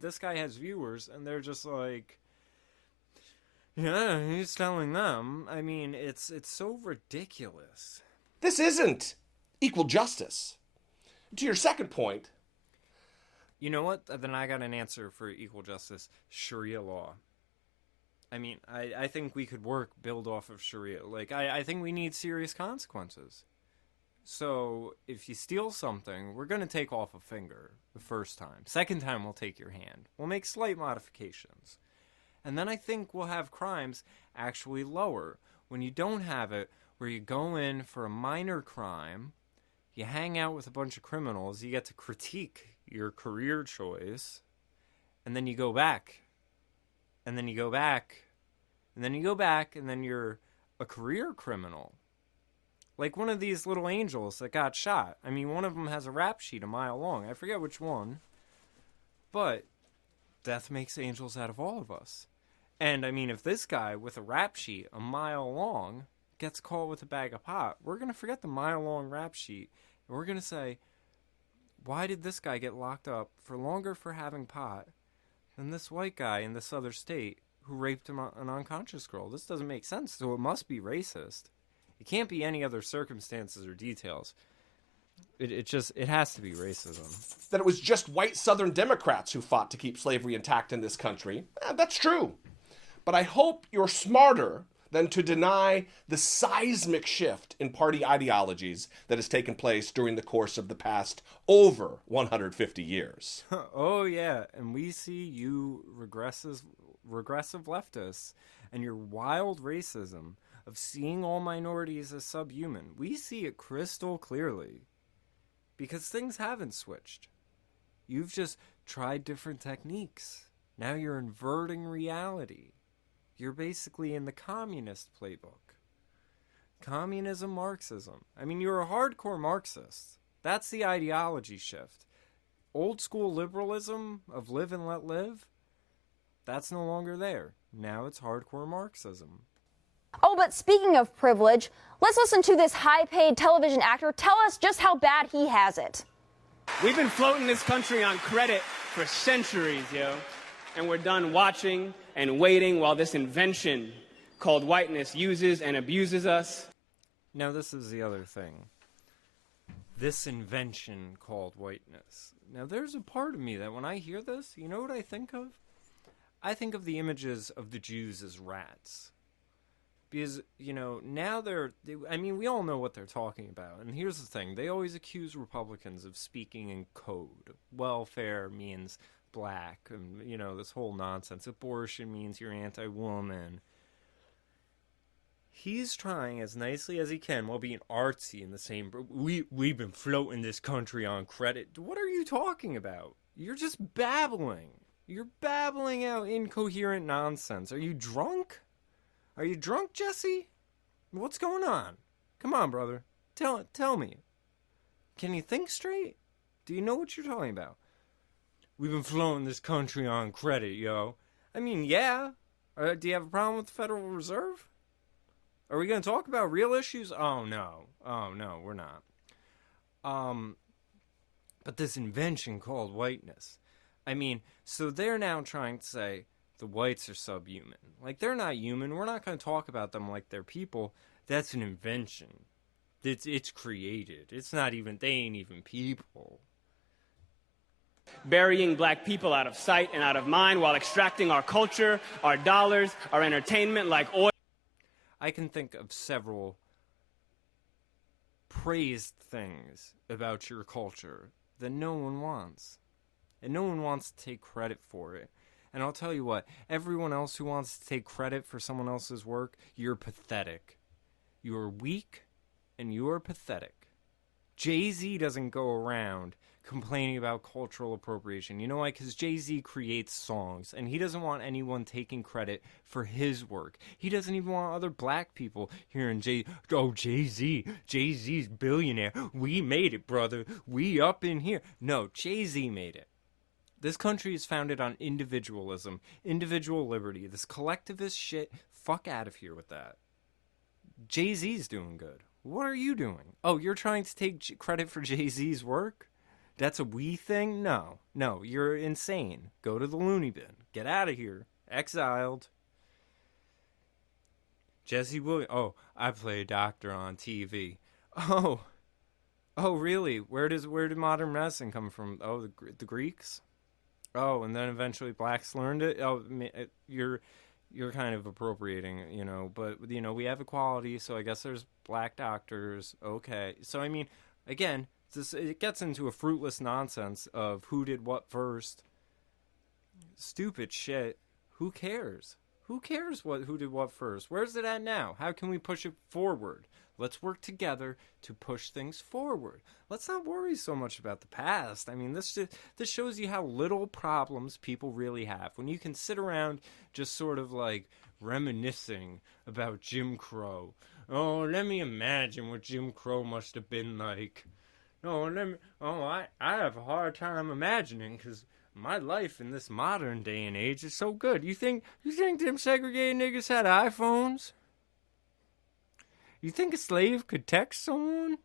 this guy has viewers and they're just like, yeah, he's telling them. I mean, it's so ridiculous. This isn't equal justice. To your second point. You know what? Then I got an answer for equal justice. Sharia law. I mean, I think we could build off of Sharia. Like, I think we need serious consequences. So, if you steal something, we're going to take off a finger the first time. Second time, we'll take your hand. We'll make slight modifications. And then I think we'll have crimes actually lower. When you don't have it, where you go in for a minor crime, you hang out with a bunch of criminals, you get to critique your career choice, and then you go back. And then you go back. And then you go back, and then you're a career criminal. Like one of these little angels that got shot. I mean, one of them has a rap sheet a mile long. I forget which one. But death makes angels out of all of us. And, I mean, if this guy with a rap sheet a mile long gets caught with a bag of pot, we're going to forget the mile-long rap sheet. And we're going to say, why did this guy get locked up for longer for having pot than this white guy in this other state who raped an unconscious girl? This doesn't make sense, so it must be racist. It can't be any other circumstances or details. It has to be racism. That it was just white Southern Democrats who fought to keep slavery intact in this country. That's true. But I hope you're smarter than to deny the seismic shift in party ideologies that has taken place during the course of the past over 150 years. Oh, yeah. And we see you regressive leftists and your wild racism of seeing all minorities as subhuman. We see it crystal clearly. Because things haven't switched. You've just tried different techniques. Now you're inverting reality. You're basically in the communist playbook. Communism, Marxism. I mean, you're a hardcore Marxist. That's the ideology shift. Old school liberalism of live and let live, that's no longer there. Now it's hardcore Marxism. Oh, but speaking of privilege, let's listen to this high-paid television actor tell us just how bad he has it. We've been floating this country on credit for centuries, yo. And we're done watching and waiting while this invention called whiteness uses and abuses us. Now, this is the other thing. This invention called whiteness. Now, there's a part of me that when I hear this, you know what I think of? I think of the images of the Jews as rats. Because, you know, now we all know what they're talking about. And here's the thing. They always accuse Republicans of speaking in code. Welfare means black, and, you know, this whole nonsense. Abortion means you're anti-woman. He's trying as nicely as he can while being artsy in the same... We've been floating this country on credit. What are you talking about? You're just babbling. You're babbling out incoherent nonsense. Are you drunk? Are you drunk, Jesse? What's going on? Come on, brother. Tell me. Can you think straight? Do you know what you're talking about? We've been floating this country on credit, yo. I mean, yeah. Do you have a problem with the Federal Reserve? Are we going to talk about real issues? Oh, no. We're not. But this invention called whiteness. I mean, so they're now trying to say the whites are subhuman. Like, they're not human. We're not going to talk about them like they're people. That's an invention. It's created. It's not even, they ain't even people. Burying black people out of sight and out of mind while extracting our culture, our dollars, our entertainment like oil. I can think of several praised things about your culture that no one wants. And no one wants to take credit for it. And I'll tell you what, everyone else who wants to take credit for someone else's work, you're pathetic. You're weak and you're pathetic. Jay-Z doesn't go around complaining about cultural appropriation. You know why? Because Jay-Z creates songs, and he doesn't want anyone taking credit for his work. He doesn't even want other black people hearing Jay-Z's billionaire. We made it, brother. We up in here. No, Jay-Z made it. This country is founded on individualism, individual liberty. This collectivist shit, fuck out of here with that. Jay-Z's doing good. What are you doing? Oh, you're trying to take credit for Jay-Z's work? That's a we thing? No, you're insane. Go to the loony bin. Get out of here. Exiled. Jesse Williams. Oh, I play a doctor on TV. Oh, really? Where did modern medicine come from? Oh, the Greeks? Oh, and then eventually blacks learned it? Oh, you're kind of appropriating, but, we have equality, so I guess there's black doctors. Okay. So, I mean, again, it gets into a fruitless nonsense of who did what first. Stupid shit. Who cares? Who cares who did what first? Where's it at now? How can we push it forward? Let's work together to push things forward. Let's not worry so much about the past. I mean, this shows you how little problems people really have. When you can sit around just sort of like reminiscing about Jim Crow. Oh, let me imagine what Jim Crow must have been like. I have a hard time imagining because my life in this modern day and age is so good. You think them segregated niggas had iPhones? You think a slave could text someone?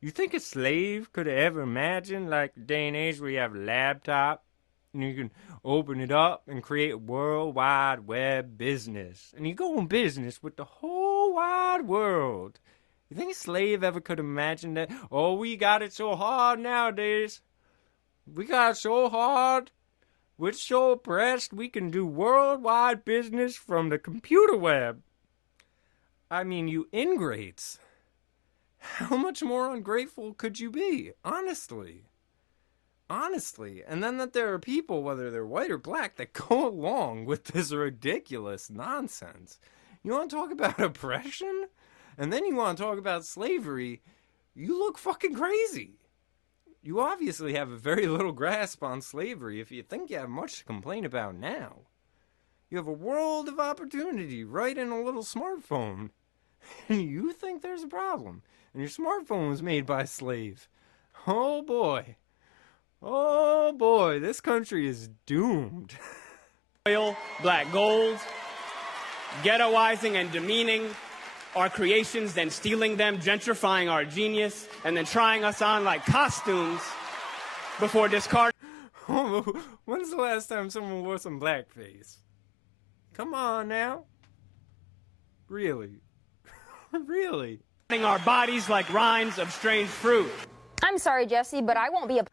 You think a slave could have ever imagined, like, the day and age where you have a laptop and you can open it up and create a World Wide Web business? And you go in business with the whole wide world. You think a slave ever could imagine that? Oh, we got it so hard nowadays. We got it so hard. We're so oppressed, we can do worldwide business from the computer web. I mean, you ingrates. How much more ungrateful could you be? Honestly. And then that there are people, whether they're white or black, that go along with this ridiculous nonsense. You want to talk about oppression? And then you want to talk about slavery? You look fucking crazy. You obviously have a very little grasp on slavery if you think you have much to complain about now. You have a world of opportunity right in a little smartphone. And you think there's a problem. And your smartphone was made by a slave. Oh boy, this country is doomed. Oil, black gold, ghettoizing and demeaning our creations, then stealing them, gentrifying our genius, and then trying us on like costumes before discarding. When's the last time someone wore some blackface? Come on now. Really? Really? Our bodies like rinds of strange fruit. I'm sorry, Jesse, but I won't be a...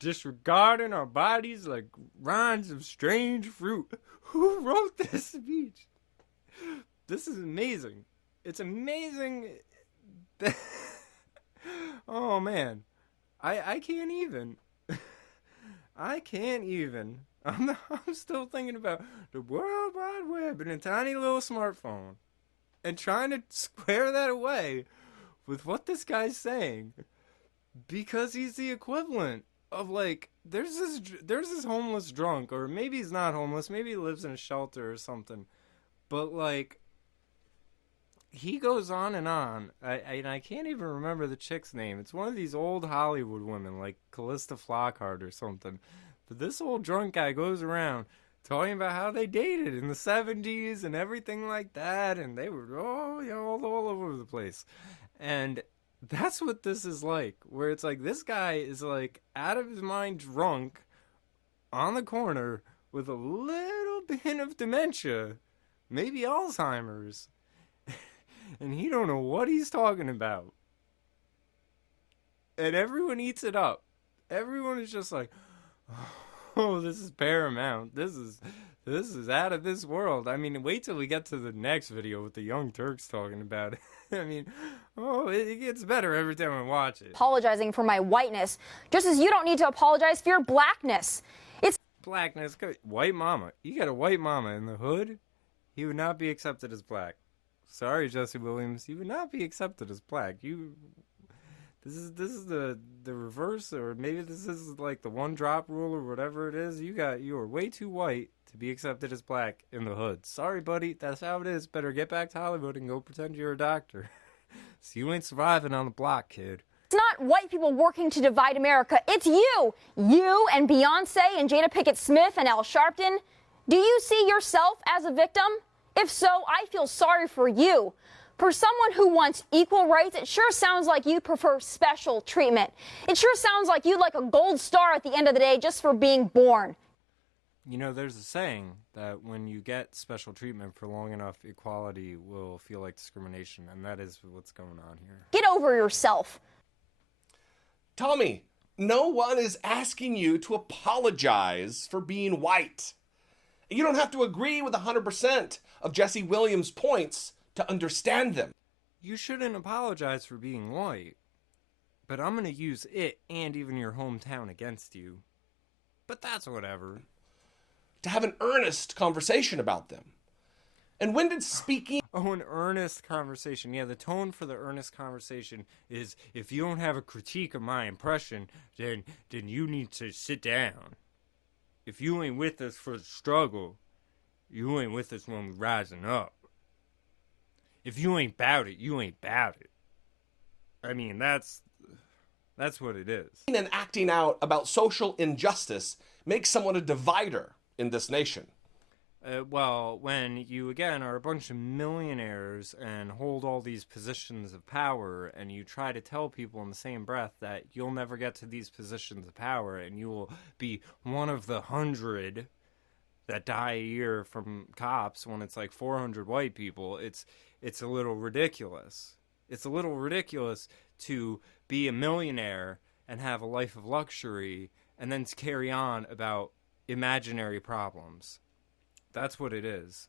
Disregarding our bodies like rinds of strange fruit. Who wrote this speech? This is amazing. It's amazing. Oh, man. I can't even. I can't even. I'm still thinking about the World Wide Web in a tiny little smartphone and trying to square that away with what this guy's saying, because he's the equivalent of, like, there's this homeless drunk, or maybe he's not homeless, maybe he lives in a shelter or something, but, like, he goes on and on. I can't even remember the chick's name. It's one of these old Hollywood women, like Callista Flockhart or something. But this old drunk guy goes around talking about how they dated in the 70s and everything like that, and they were all over the place. And that's what this is like, where it's like this guy is like out of his mind drunk on the corner with a little bit of dementia, maybe Alzheimer's, and he don't know what he's talking about. And everyone eats it up. Everyone is just like, oh, this is paramount. This is out of this world. I mean, wait till we get to the next video with the Young Turks talking about it. I mean, it gets better every time I watch it. Apologizing for my whiteness, just as you don't need to apologize for your blackness. It's blackness. White mama. You got a white mama in the hood, he would not be accepted as black. Sorry, Jesse Williams, you would not be accepted as black. This is the reverse, or maybe this is like the one drop rule or whatever it is. You are way too white to be accepted as black in the hood. Sorry, buddy, that's how it is. Better get back to Hollywood and go pretend you're a doctor. So you ain't surviving on the block, kid. It's not white people working to divide America. It's you. You and Beyonce and Jada Pinkett Smith and Al Sharpton. Do you see yourself as a victim? If so, I feel sorry for you. For someone who wants equal rights, it sure sounds like you prefer special treatment. It sure sounds like you'd like a gold star at the end of the day just for being born. You know, there's a saying that when you get special treatment for long enough, equality will feel like discrimination, and that is what's going on here. Get over yourself. Tommy, no one is asking you to apologize for being white. You don't have to agree with 100% of Jesse Williams' points to understand them. You shouldn't apologize for being white, but I'm going to use it and even your hometown against you. But that's whatever. To have an earnest conversation about them. And when did speaking... Oh, an earnest conversation. Yeah, the tone for the earnest conversation is, if you don't have a critique of my impression, then you need to sit down. If you ain't with us for the struggle, you ain't with us when we rising up. If you ain't bout it, you ain't bout it. I mean, that's what it is. And acting out about social injustice makes someone a divider in this nation. Well, when you, again, are a bunch of millionaires and hold all these positions of power, and you try to tell people in the same breath that you'll never get to these positions of power, and you will be one of the 100 that die a year from cops when it's like 400 white people, it's a little ridiculous. It's a little ridiculous to be a millionaire and have a life of luxury and then to carry on about imaginary problems. That's what it is.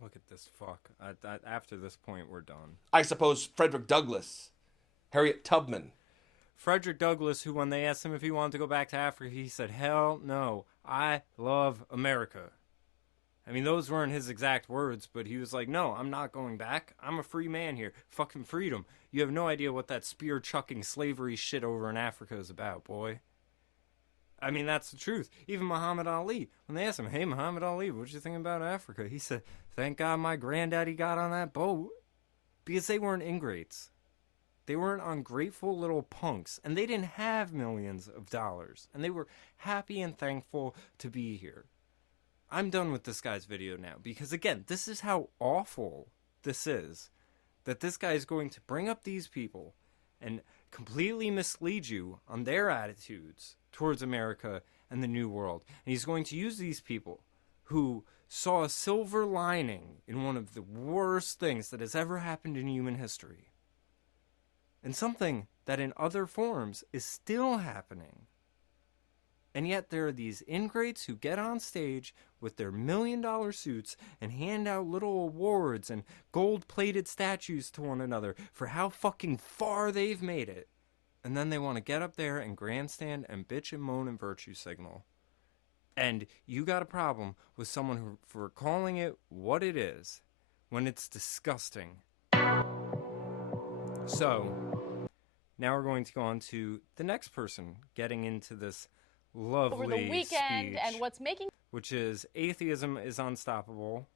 Look at this fuck. After this point, we're done. I suppose Frederick Douglass, Harriet Tubman. Frederick Douglass, who when they asked him if he wanted to go back to Africa, he said, hell no, I love America. I mean, those weren't his exact words, but he was like, no, I'm not going back. I'm a free man here. Fucking freedom. You have no idea what that spear-chucking slavery shit over in Africa is about, boy. I mean, that's the truth. Even Muhammad Ali, when they asked him, hey, Muhammad Ali, what you think about Africa? He said, thank God my granddaddy got on that boat. Because they weren't ingrates. They weren't ungrateful little punks. And they didn't have millions of dollars. And they were happy and thankful to be here. I'm done with this guy's video now. Because, again, this is how awful this is. That this guy is going to bring up these people and completely mislead you on their attitudes towards America and the New World. And he's going to use these people who saw a silver lining in one of the worst things that has ever happened in human history. And something that in other forms is still happening. And yet there are these ingrates who get on stage with their $1 million suits and hand out little awards and gold-plated statues to one another for how fucking far they've made it. And then they want to get up there and grandstand and bitch and moan and virtue signal. And you got a problem with someone who, for calling it what it is, when it's disgusting. So, now we're going to go on to the next person getting into this lovely over the weekend speech, and what's making, which is Atheism is Unstoppable,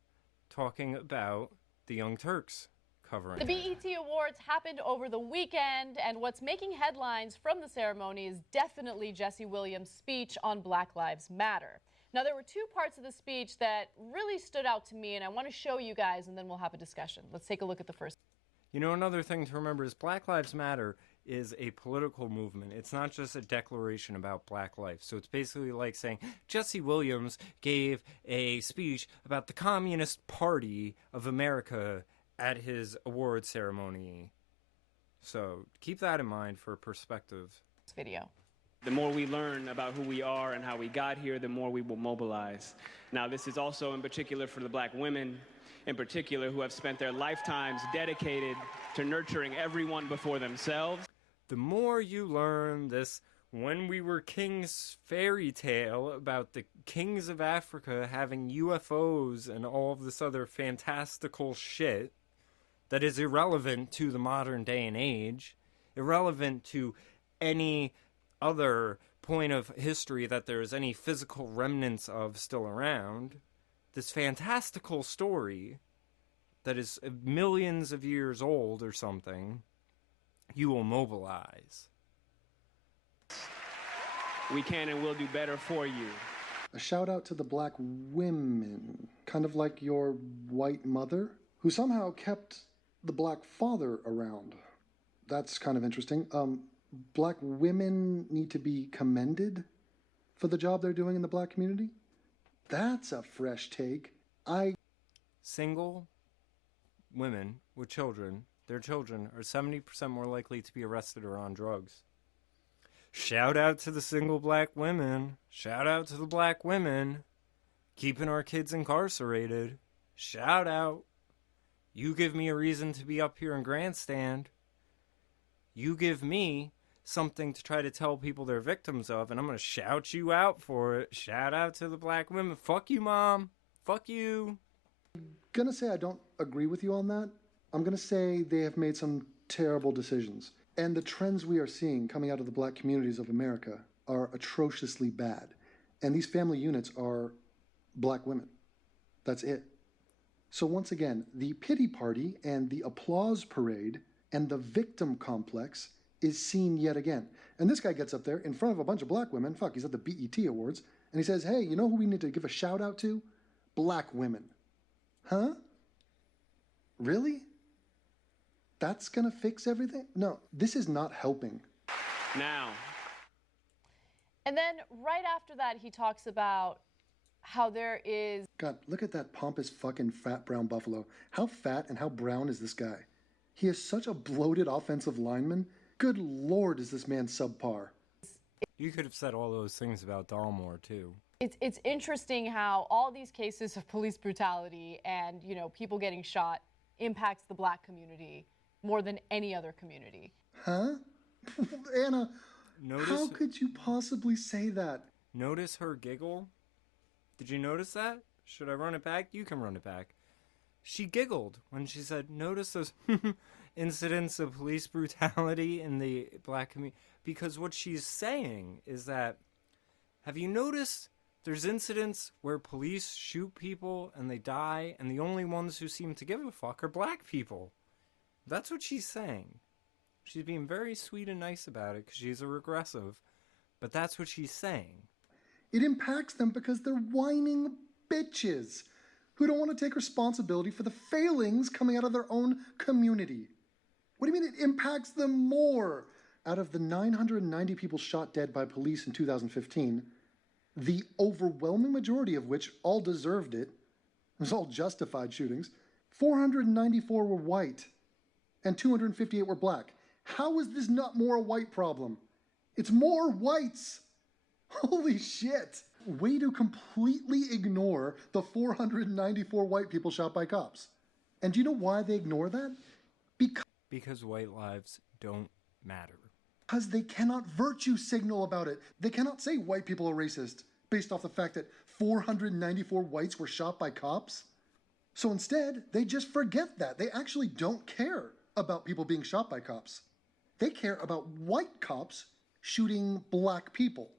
talking about the Young Turks covering. the BET Awards happened over the weekend, and what's making headlines from the ceremony is definitely Jesse Williams' speech on Black Lives Matter. Now, there were two parts of the speech that really stood out to me, and I want to show you guys, and then we'll have a discussion. Let's take a look at the first. You know, another thing to remember is Black Lives Matter is a political movement. It's not just a declaration about black life. So it's basically like saying Jesse Williams gave a speech about the Communist Party of America at his award ceremony. So keep that in mind for perspective. Video. The more we learn about who we are and how we got here, the more we will mobilize. Now, this is also in particular for the black women, in particular, who have spent their lifetimes dedicated to nurturing everyone before themselves. The more you learn this when we were kings fairy tale about the kings of Africa having UFOs and all of this other fantastical shit, that is irrelevant to the modern day and age, irrelevant to any other point of history that there is any physical remnants of still around, this fantastical story that is millions of years old or something, you will mobilize. We can and will do better for you. A shout out to the black women, kind of like your white mother, who somehow kept the black father around. That's kind of interesting. Black women need to be commended for the job they're doing in the black community? That's a fresh take. Single women with children, their children are 70% more likely to be arrested or on drugs. Shout out to the single black women. Shout out to the black women keeping our kids incarcerated. Shout out. You give me a reason to be up here in grandstand. You give me something to try to tell people they're victims of, and I'm going to shout you out for it. Shout out to the black women. Fuck you, Mom. Fuck you. Gonna say I don't agree with you on that. I'm gonna say they have made some terrible decisions. And the trends we are seeing coming out of the black communities of America are atrociously bad. And these family units are black women. That's it. So once again, the pity party and the applause parade and the victim complex is seen yet again. And this guy gets up there in front of a bunch of black women, he's at the BET Awards, and he says, hey, you know who we need to give a shout out to? Black women. Huh? Really? That's gonna fix everything? No, this is not helping. Now. And then right after that, he talks about how there is... God, look at that pompous fucking fat brown buffalo. How fat and how brown is this guy? He is such a bloated offensive lineman. Good Lord, is this man subpar. You could have said all those things about Dalmore, too. It's interesting how all these cases of police brutality and, you know, people getting shot impacts the black community more than any other community. Huh? Anna, how could you possibly say that? Notice her giggle? Did you notice that? Should I run it back? You can run it back. She giggled when she said, notice those incidents of police brutality in the black community. Because what she's saying is that, have you noticed there's incidents where police shoot people and they die, and the only ones who seem to give a fuck are black people? That's what she's saying. She's being very sweet and nice about it because she's a regressive, but that's what she's saying. It impacts them because they're whining bitches who don't want to take responsibility for the failings coming out of their own community. What do you mean it impacts them more? Out of the 990 people shot dead by police in 2015, the overwhelming majority of which all deserved it, was all justified shootings, 494 were white and 258 were black. How is this not more a white problem? It's more whites. Holy shit. Way to completely ignore the 494 white people shot by cops. And do you know why they ignore that? Because white lives don't matter. Because they cannot virtue signal about it. They cannot say white people are racist based off the fact that 494 whites were shot by cops. So instead, they just forget that. They actually don't care about people being shot by cops. They care about white cops shooting black people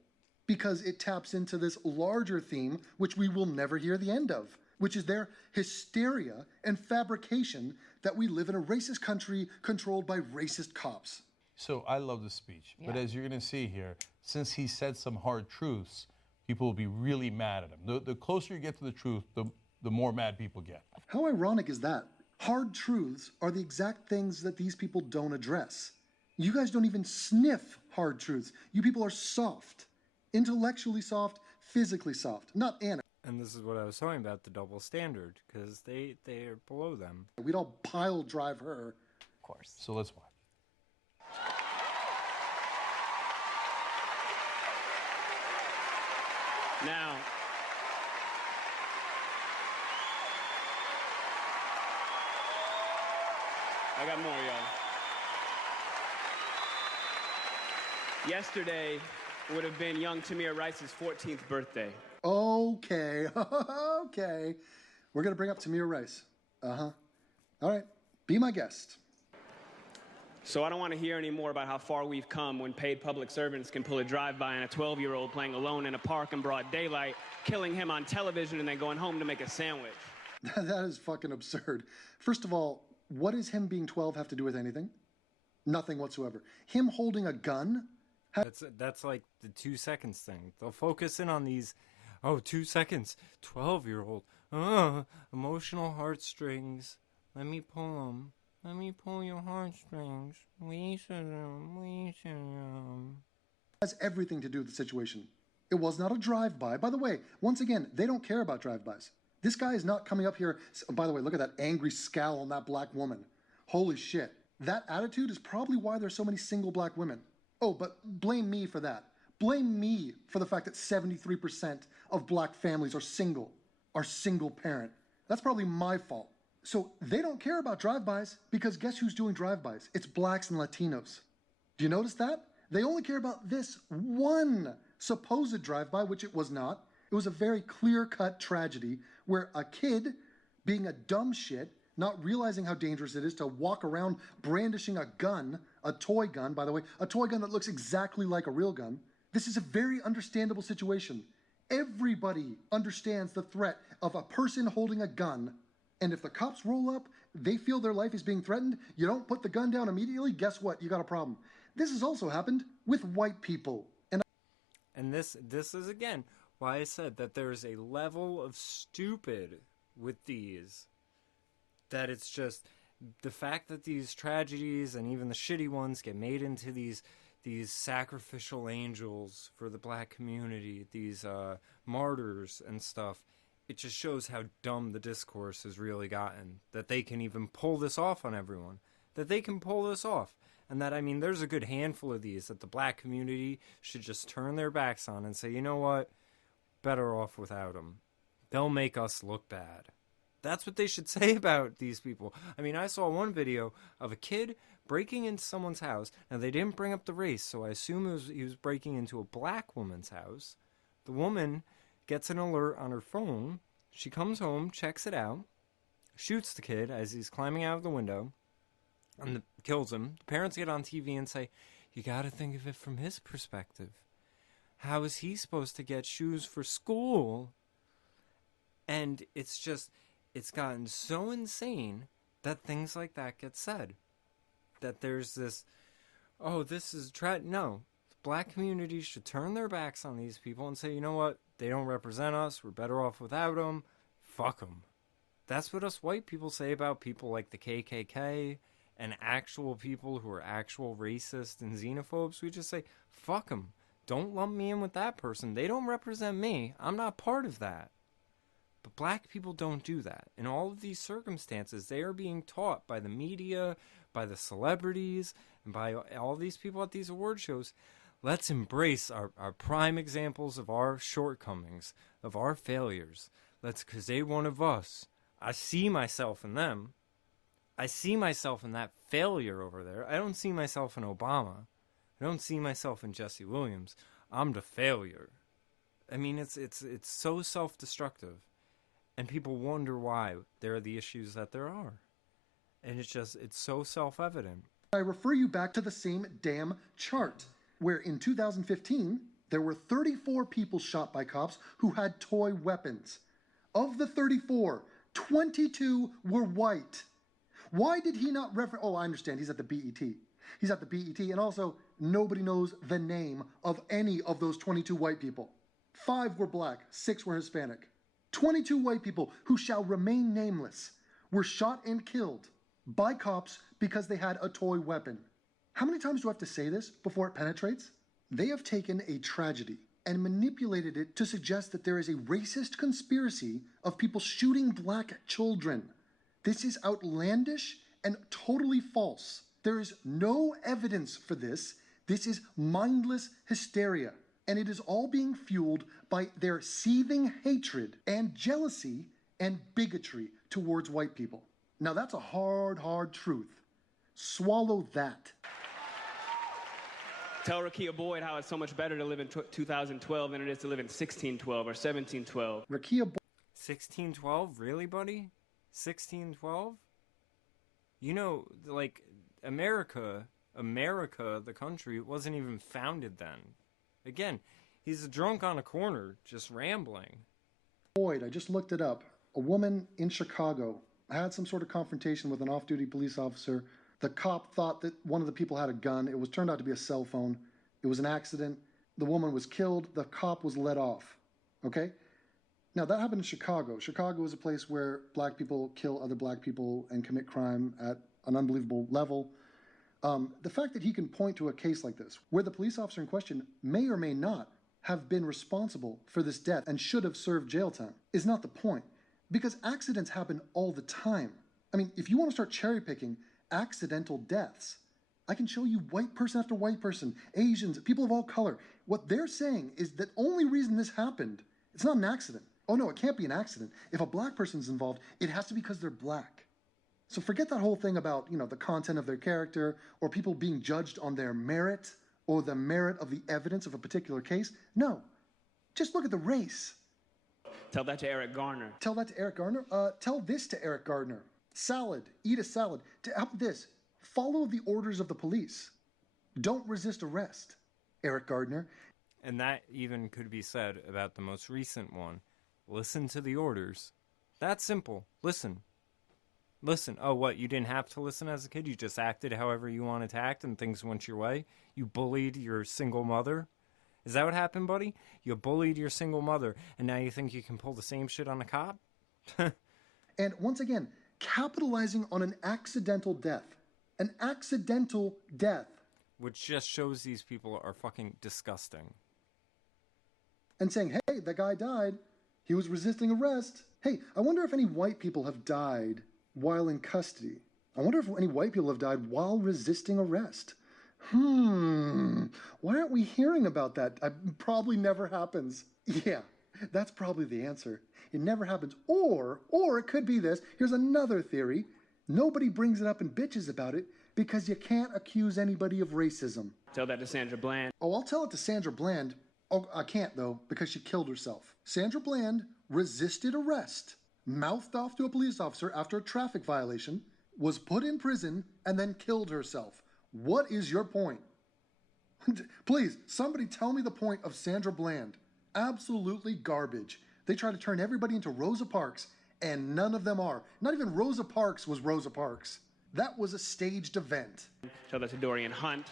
because it taps into this larger theme, which we will never hear the end of, which is their hysteria and fabrication that we live in a racist country controlled by racist cops. So I love the speech, but as you're going to see here, since he said some hard truths, people will be really mad at him. The closer you get to the truth, the more mad people get. How ironic is that? Hard truths are the exact things that these people don't address. You guys don't even sniff hard truths. You people are soft. Intellectually soft, physically soft. Not Anna. And this is what I was talking about, the double standard, because they are below them. We'd all pile drive her. Of course. So let's watch. Now, I got more, y'all. Yesterday would have been young Tamir Rice's 14th birthday. Okay, okay. We're going to bring up Tamir Rice. Uh-huh. All right. Be my guest. So I don't want to hear any more about how far we've come when paid public servants can pull a drive-by on a 12-year-old playing alone in a park in broad daylight, killing him on television and then going home to make a sandwich. That is fucking absurd. First of all, what does him being 12 have to do with anything? Nothing whatsoever. Him holding a gun? That's like the 2 seconds thing. They'll focus in on these, 2 seconds, 12-year-old, emotional heartstrings. Let me pull them. Let me pull your heartstrings. We should. Has everything to do with the situation. It was not a drive-by. By the way, once again, they don't care about drive-bys. This guy is not coming up here. By the way, look at that angry scowl on that black woman. Holy shit. That attitude is probably why there's so many single black women. Oh, but blame me for that. Blame me for the fact that 73% of black families are single parent. That's probably my fault. So they don't care about drive-bys because guess who's doing drive-bys? It's blacks and Latinos. Do you notice that? They only care about this one supposed drive-by, which it was not. It was a very clear-cut tragedy where a kid, being a dumb shit, not realizing how dangerous it is to walk around brandishing a gun, a toy gun, by the way, a toy gun that looks exactly like a real gun. This is a very understandable situation. Everybody understands the threat of a person holding a gun, and if the cops roll up, they feel their life is being threatened, you don't put the gun down immediately, guess what? You got a problem. This has also happened with white people. And this is, again, why I said that there's a level of stupid with these, that it's just the fact that these tragedies and even the shitty ones get made into these sacrificial angels for the black community, these martyrs and stuff. It just shows how dumb the discourse has really gotten, that they can even pull this off on everyone, that they can pull this off. And that, I mean, there's a good handful of these that the black community should just turn their backs on and say, you know what, better off without them. They'll make us look bad. That's what they should say about these people. I mean, I saw one video of a kid breaking into someone's house. Now, they didn't bring up the race, so I assume he was breaking into a black woman's house. The woman gets an alert on her phone. She comes home, checks it out, shoots the kid as he's climbing out of the window, and kills him. The parents get on TV and say, you got to think of it from his perspective. How is he supposed to get shoes for school? And it's gotten so insane that things like that get said. That there's this, this is no. The black community should turn their backs on these people and say, you know what? They don't represent us. We're better off without them. Fuck them. That's what us white people say about people like the KKK and actual people who are actual racists and xenophobes. We just say, fuck them. Don't lump me in with that person. They don't represent me. I'm not part of that. But black people don't do that. In all of these circumstances, they are being taught by the media, by the celebrities, and by all these people at these award shows, let's embrace our prime examples of our shortcomings, of our failures. Because they're one of us. I see myself in them. I see myself in that failure over there. I don't see myself in Obama. I don't see myself in Jesse Williams. I'm the failure. I mean, it's so self-destructive. And people wonder why there are the issues that there are. And it's so self-evident. I refer you back to the same damn chart, where in 2015, there were 34 people shot by cops who had toy weapons. Of the 34, 22 were white. Why did he not reference... Oh, I understand. He's at the BET. He's at the BET, and also nobody knows the name of any of those 22 white people. 5 were black, 6 were Hispanic. 22 white people who shall remain nameless were shot and killed by cops because they had a toy weapon. How many times do I have to say this before it penetrates? They have taken a tragedy and manipulated it to suggest that there is a racist conspiracy of people shooting black children. This is outlandish and totally false. There is no evidence for this. This is mindless hysteria. And it is all being fueled by their seething hatred and jealousy and bigotry towards white people. Now that's a hard, hard truth. Swallow that. Tell Rakia Boyd how it's so much better to live in 2012 than it is to live in 1612 or 1712. Rakia Boyd. 1612? Really, buddy? 1612? You know, like, America, the country, wasn't even founded then. Again, he's a drunk on a corner, just rambling. Boyd, I just looked it up. A woman in Chicago had some sort of confrontation with an off-duty police officer. The cop thought that one of the people had a gun. It was turned out to be a cell phone. It was an accident. The woman was killed. The cop was let off. Okay? Now, that happened in Chicago. Chicago is a place where black people kill other black people and commit crime at an unbelievable level. The fact that he can point to a case like this, where the police officer in question may or may not have been responsible for this death and should have served jail time, is not the point. Because accidents happen all the time. I mean, if you want to start cherry picking accidental deaths, I can show you white person after white person, Asians, people of all color. What they're saying is that only reason this happened, it's not an accident. Oh no, it can't be an accident. If a black person's involved, it has to be because they're black. So forget that whole thing about, the content of their character or people being judged on their merit or the merit of the evidence of a particular case. No, just look at the race. Tell that to Eric Garner. Tell that to Eric Garner? Tell this to Eric Gardner. Salad. Eat a salad. How about this? Follow the orders of the police. Don't resist arrest, Eric Gardner. And that even could be said about the most recent one. Listen to the orders. That's simple. Listen. Listen. Oh, what? You didn't have to listen as a kid? You just acted however you wanted to act and things went your way? You bullied your single mother? Is that what happened, buddy? You bullied your single mother, and now you think you can pull the same shit on a cop? And once again, capitalizing on an accidental death. An accidental death. Which just shows these people are fucking disgusting. And saying, hey, that guy died. He was resisting arrest. Hey, I wonder if any white people have died while in custody. I wonder if any white people have died while resisting arrest. Why aren't we hearing about that? Probably never happens. Yeah, that's probably the answer. It never happens. Or it could be this. Here's another theory. Nobody brings it up and bitches about it because you can't accuse anybody of racism. Tell that to Sandra Bland. Oh, I'll tell it to Sandra Bland. Oh, I can't, though, because she killed herself. Sandra Bland resisted arrest, mouthed off to a police officer after a traffic violation, was put in prison, and then killed herself. What is your point? Please, somebody tell me the point of Sandra Bland. Absolutely garbage. They try to turn everybody into Rosa Parks, and none of them are. Not even Rosa Parks was Rosa Parks. That was a staged event. Tell that to Dorian Hunt.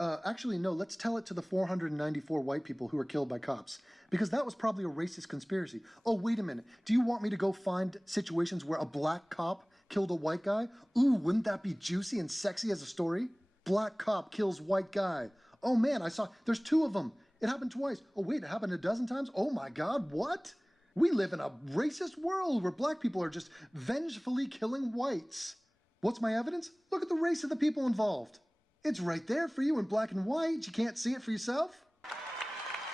Actually, no, let's tell it to the 494 white people who were killed by cops. Because that was probably a racist conspiracy. Oh, wait a minute. Do you want me to go find situations where a black cop killed a white guy? Ooh, wouldn't that be juicy and sexy as a story? Black cop kills white guy. Oh man, there's 2 of them. It happened twice. Oh wait, it happened a dozen times? Oh my God, what? We live in a racist world where black people are just vengefully killing whites. What's my evidence? Look at the race of the people involved. It's right there for you in black and white. You can't see it for yourself?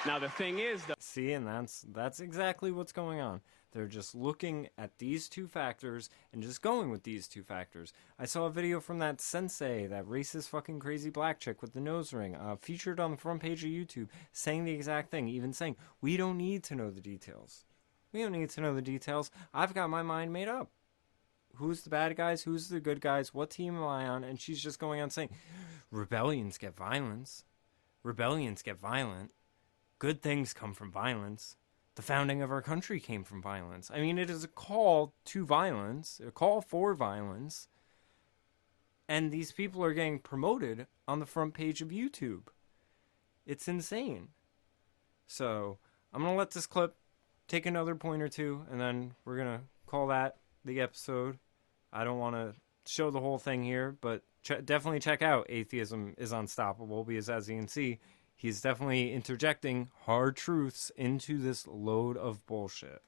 Now the thing is, See, and that's exactly what's going on. They're just looking at these 2 factors and just going with these 2 factors. I saw a video from that sensei, that racist fucking crazy black chick with the nose ring, featured on the front page of YouTube, saying the exact thing, even saying, we don't need to know the details. We don't need to know the details. I've got my mind made up. Who's the bad guys? Who's the good guys? What team am I on? And she's just going on saying, rebellions get violence. Rebellions get violent. Good things come from violence. The founding of our country came from violence. I mean, it is a call to violence, a call for violence. And these people are getting promoted on the front page of YouTube. It's insane. So, I'm going to let this clip take another point or 2, and then we're going to call that the episode. I don't want to show the whole thing here, but definitely check out Atheism is Unstoppable, because as you can see, he's definitely interjecting hard truths into this load of bullshit.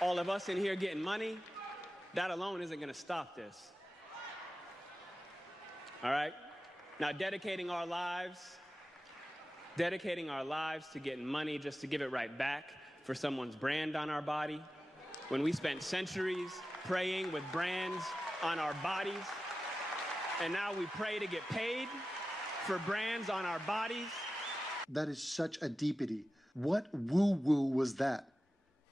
All of us in here getting money, that alone isn't going to stop this. All right? Now, dedicating our lives to getting money just to give it right back for someone's brand on our body, when we spent centuries praying with brands on our bodies, and now we pray to get paid for brands on our bodies. That is such a deepity. What woo-woo was that?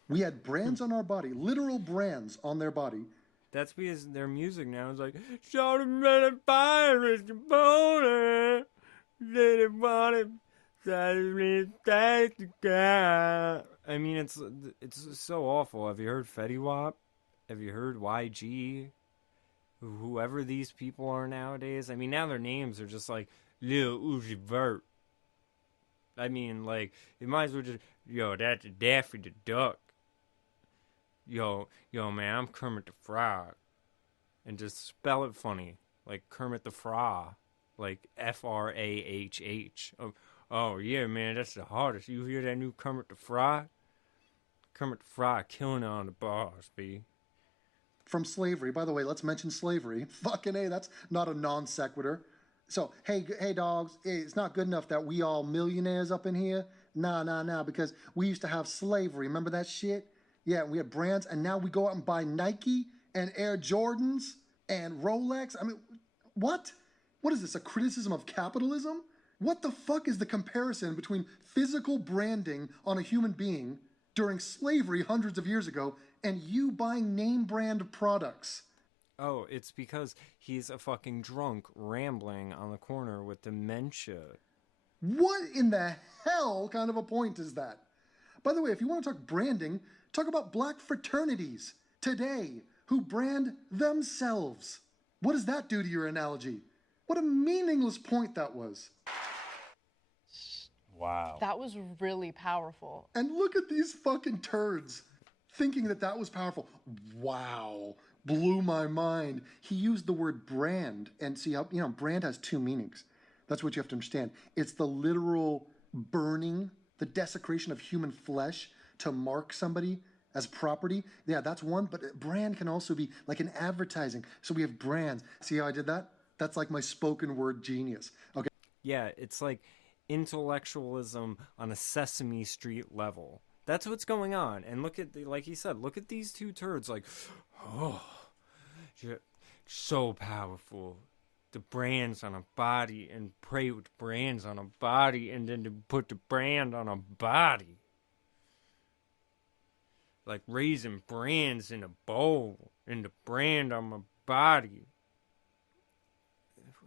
We had brands on our body, literal brands on their body, That's because their music now is like, shout about a virus, your boner. Didn't want it. I mean, it's so awful. Have you heard Fetty Wap? Have you heard YG? Whoever these people are nowadays. I mean, now their names are just like Lil Uzi Vert. I mean, like, it might as well just, yo, that's Daffy the Duck. Yo, man, I'm Kermit the Frog. And just spell it funny. Like Kermit the Frog. Like Frahh. Oh, yeah, man, that's the hardest. You hear that new Kermit the Frog? Kermit the Frog killing it on the bars, B. From slavery. By the way, let's mention slavery. Fucking A, that's not a non sequitur. So, hey, dogs, it's not good enough that we all millionaires up in here. Nah, because we used to have slavery. Remember that shit? Yeah, we had brands, and now we go out and buy Nike and Air Jordans and Rolex. I mean, what? What is this, a criticism of capitalism? What the fuck is the comparison between physical branding on a human being during slavery hundreds of years ago and you buying name brand products? Oh, it's because he's a fucking drunk rambling on the corner with dementia. What in the hell kind of a point is that? By the way, if you want to talk branding, talk about black fraternities today who brand themselves. What does that do to your analogy? What a meaningless point that was. Wow. That was really powerful. And look at these fucking turds thinking that was powerful. Wow. Blew my mind. He used the word brand. And see how, brand has two meanings. That's what you have to understand. It's the literal burning, the desecration of human flesh to mark somebody as property. Yeah, that's one. But brand can also be like an advertising. So we have brands. See how I did that? That's like my spoken word genius. Okay. Yeah, it's like intellectualism on a Sesame Street level. That's what's going on. And look at, like he said, look at these two turds. Like, oh, you're so powerful. The brands on a body and pray with brands on a body and then to put the brand on a body. Like raising brands in a bowl and the brand on my body.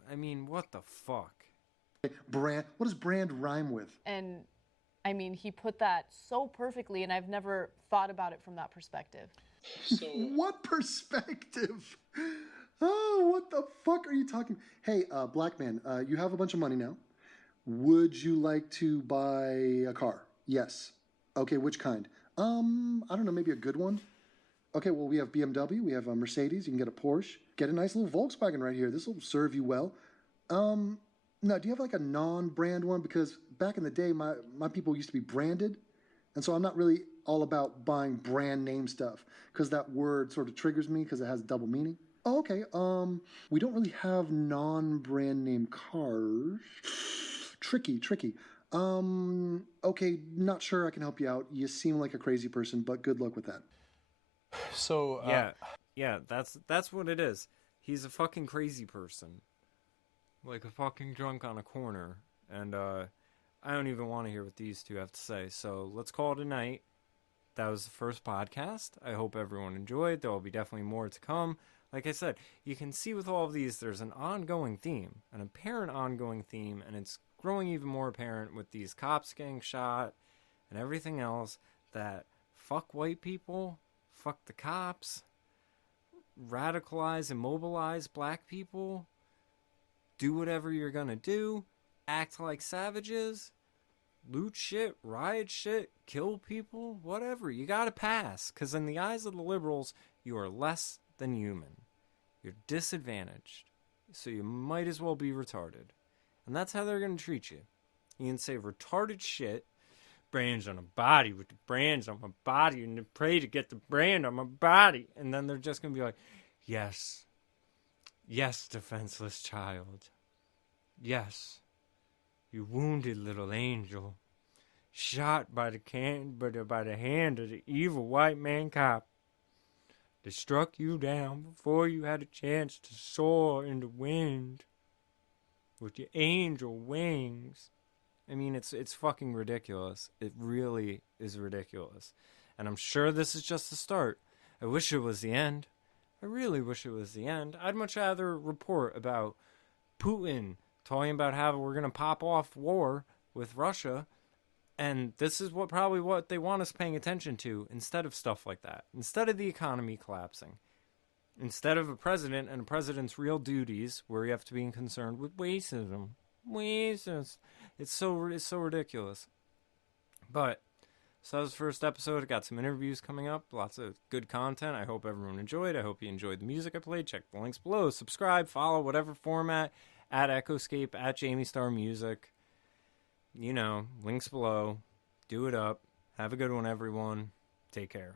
I mean, what the fuck? Brand. What does brand rhyme with? And I mean, he put that so perfectly, and I've never thought about it from that perspective. So, what perspective? Oh, what the fuck are you talking? Hey, black man, you have a bunch of money now. Would you like to buy a car? Yes. Okay, which kind? I don't know, maybe a good one. Okay, well, we have BMW, we have a Mercedes, you can get a Porsche. Get a nice little Volkswagen right here. This will serve you well. Now, do you have like a non-brand one? Because back in the day, my people used to be branded. And so I'm not really all about buying brand name stuff because that word sort of triggers me because it has double meaning. Oh, okay. We don't really have non-brand name cars. Tricky. Okay, not sure I can help you out. You seem like a crazy person, but good luck with that. So yeah, that's what it is. He's a fucking crazy person, like a fucking drunk on a corner, and I don't even want to hear what these two have to say. So let's call it a night. That was the first podcast. I hope everyone enjoyed. There will be definitely more to come. Like I said, you can see with all of these, there's an ongoing theme, an apparent ongoing theme, and it's growing even more apparent with these cops getting shot and everything else that fuck white people. Fuck the cops, radicalize and mobilize black people, do whatever you're gonna do, act like savages, loot shit, riot shit, kill people, whatever. You gotta pass, because in the eyes of the liberals, you are less than human. You're disadvantaged, so you might as well be retarded. And that's how they're gonna treat you. You can say retarded shit, brands on a body with the brands on my body and pray to get the brand on my body, and then they're just gonna be like, yes, defenseless child, yes, you wounded little angel, shot by the hand of the evil white man cop that struck you down before you had a chance to soar in the wind with your angel wings. I mean, it's fucking ridiculous. It really is ridiculous. And I'm sure this is just the start. I wish it was the end. I really wish it was the end. I'd much rather report about Putin talking about how we're going to pop off war with Russia, and this is what they want us paying attention to, instead of stuff like that. Instead of the economy collapsing. Instead of a president and a president's real duties, where you have to be concerned with racism. It's so ridiculous. But so that was the first episode. I got some interviews coming up, lots of good content. I hope everyone enjoyed. I hope you enjoyed the music I played. Check the links below. Subscribe, follow, whatever format, at Echoscape, at JamieStarrMusic. You know, links below. Do it up. Have a good one, everyone. Take care.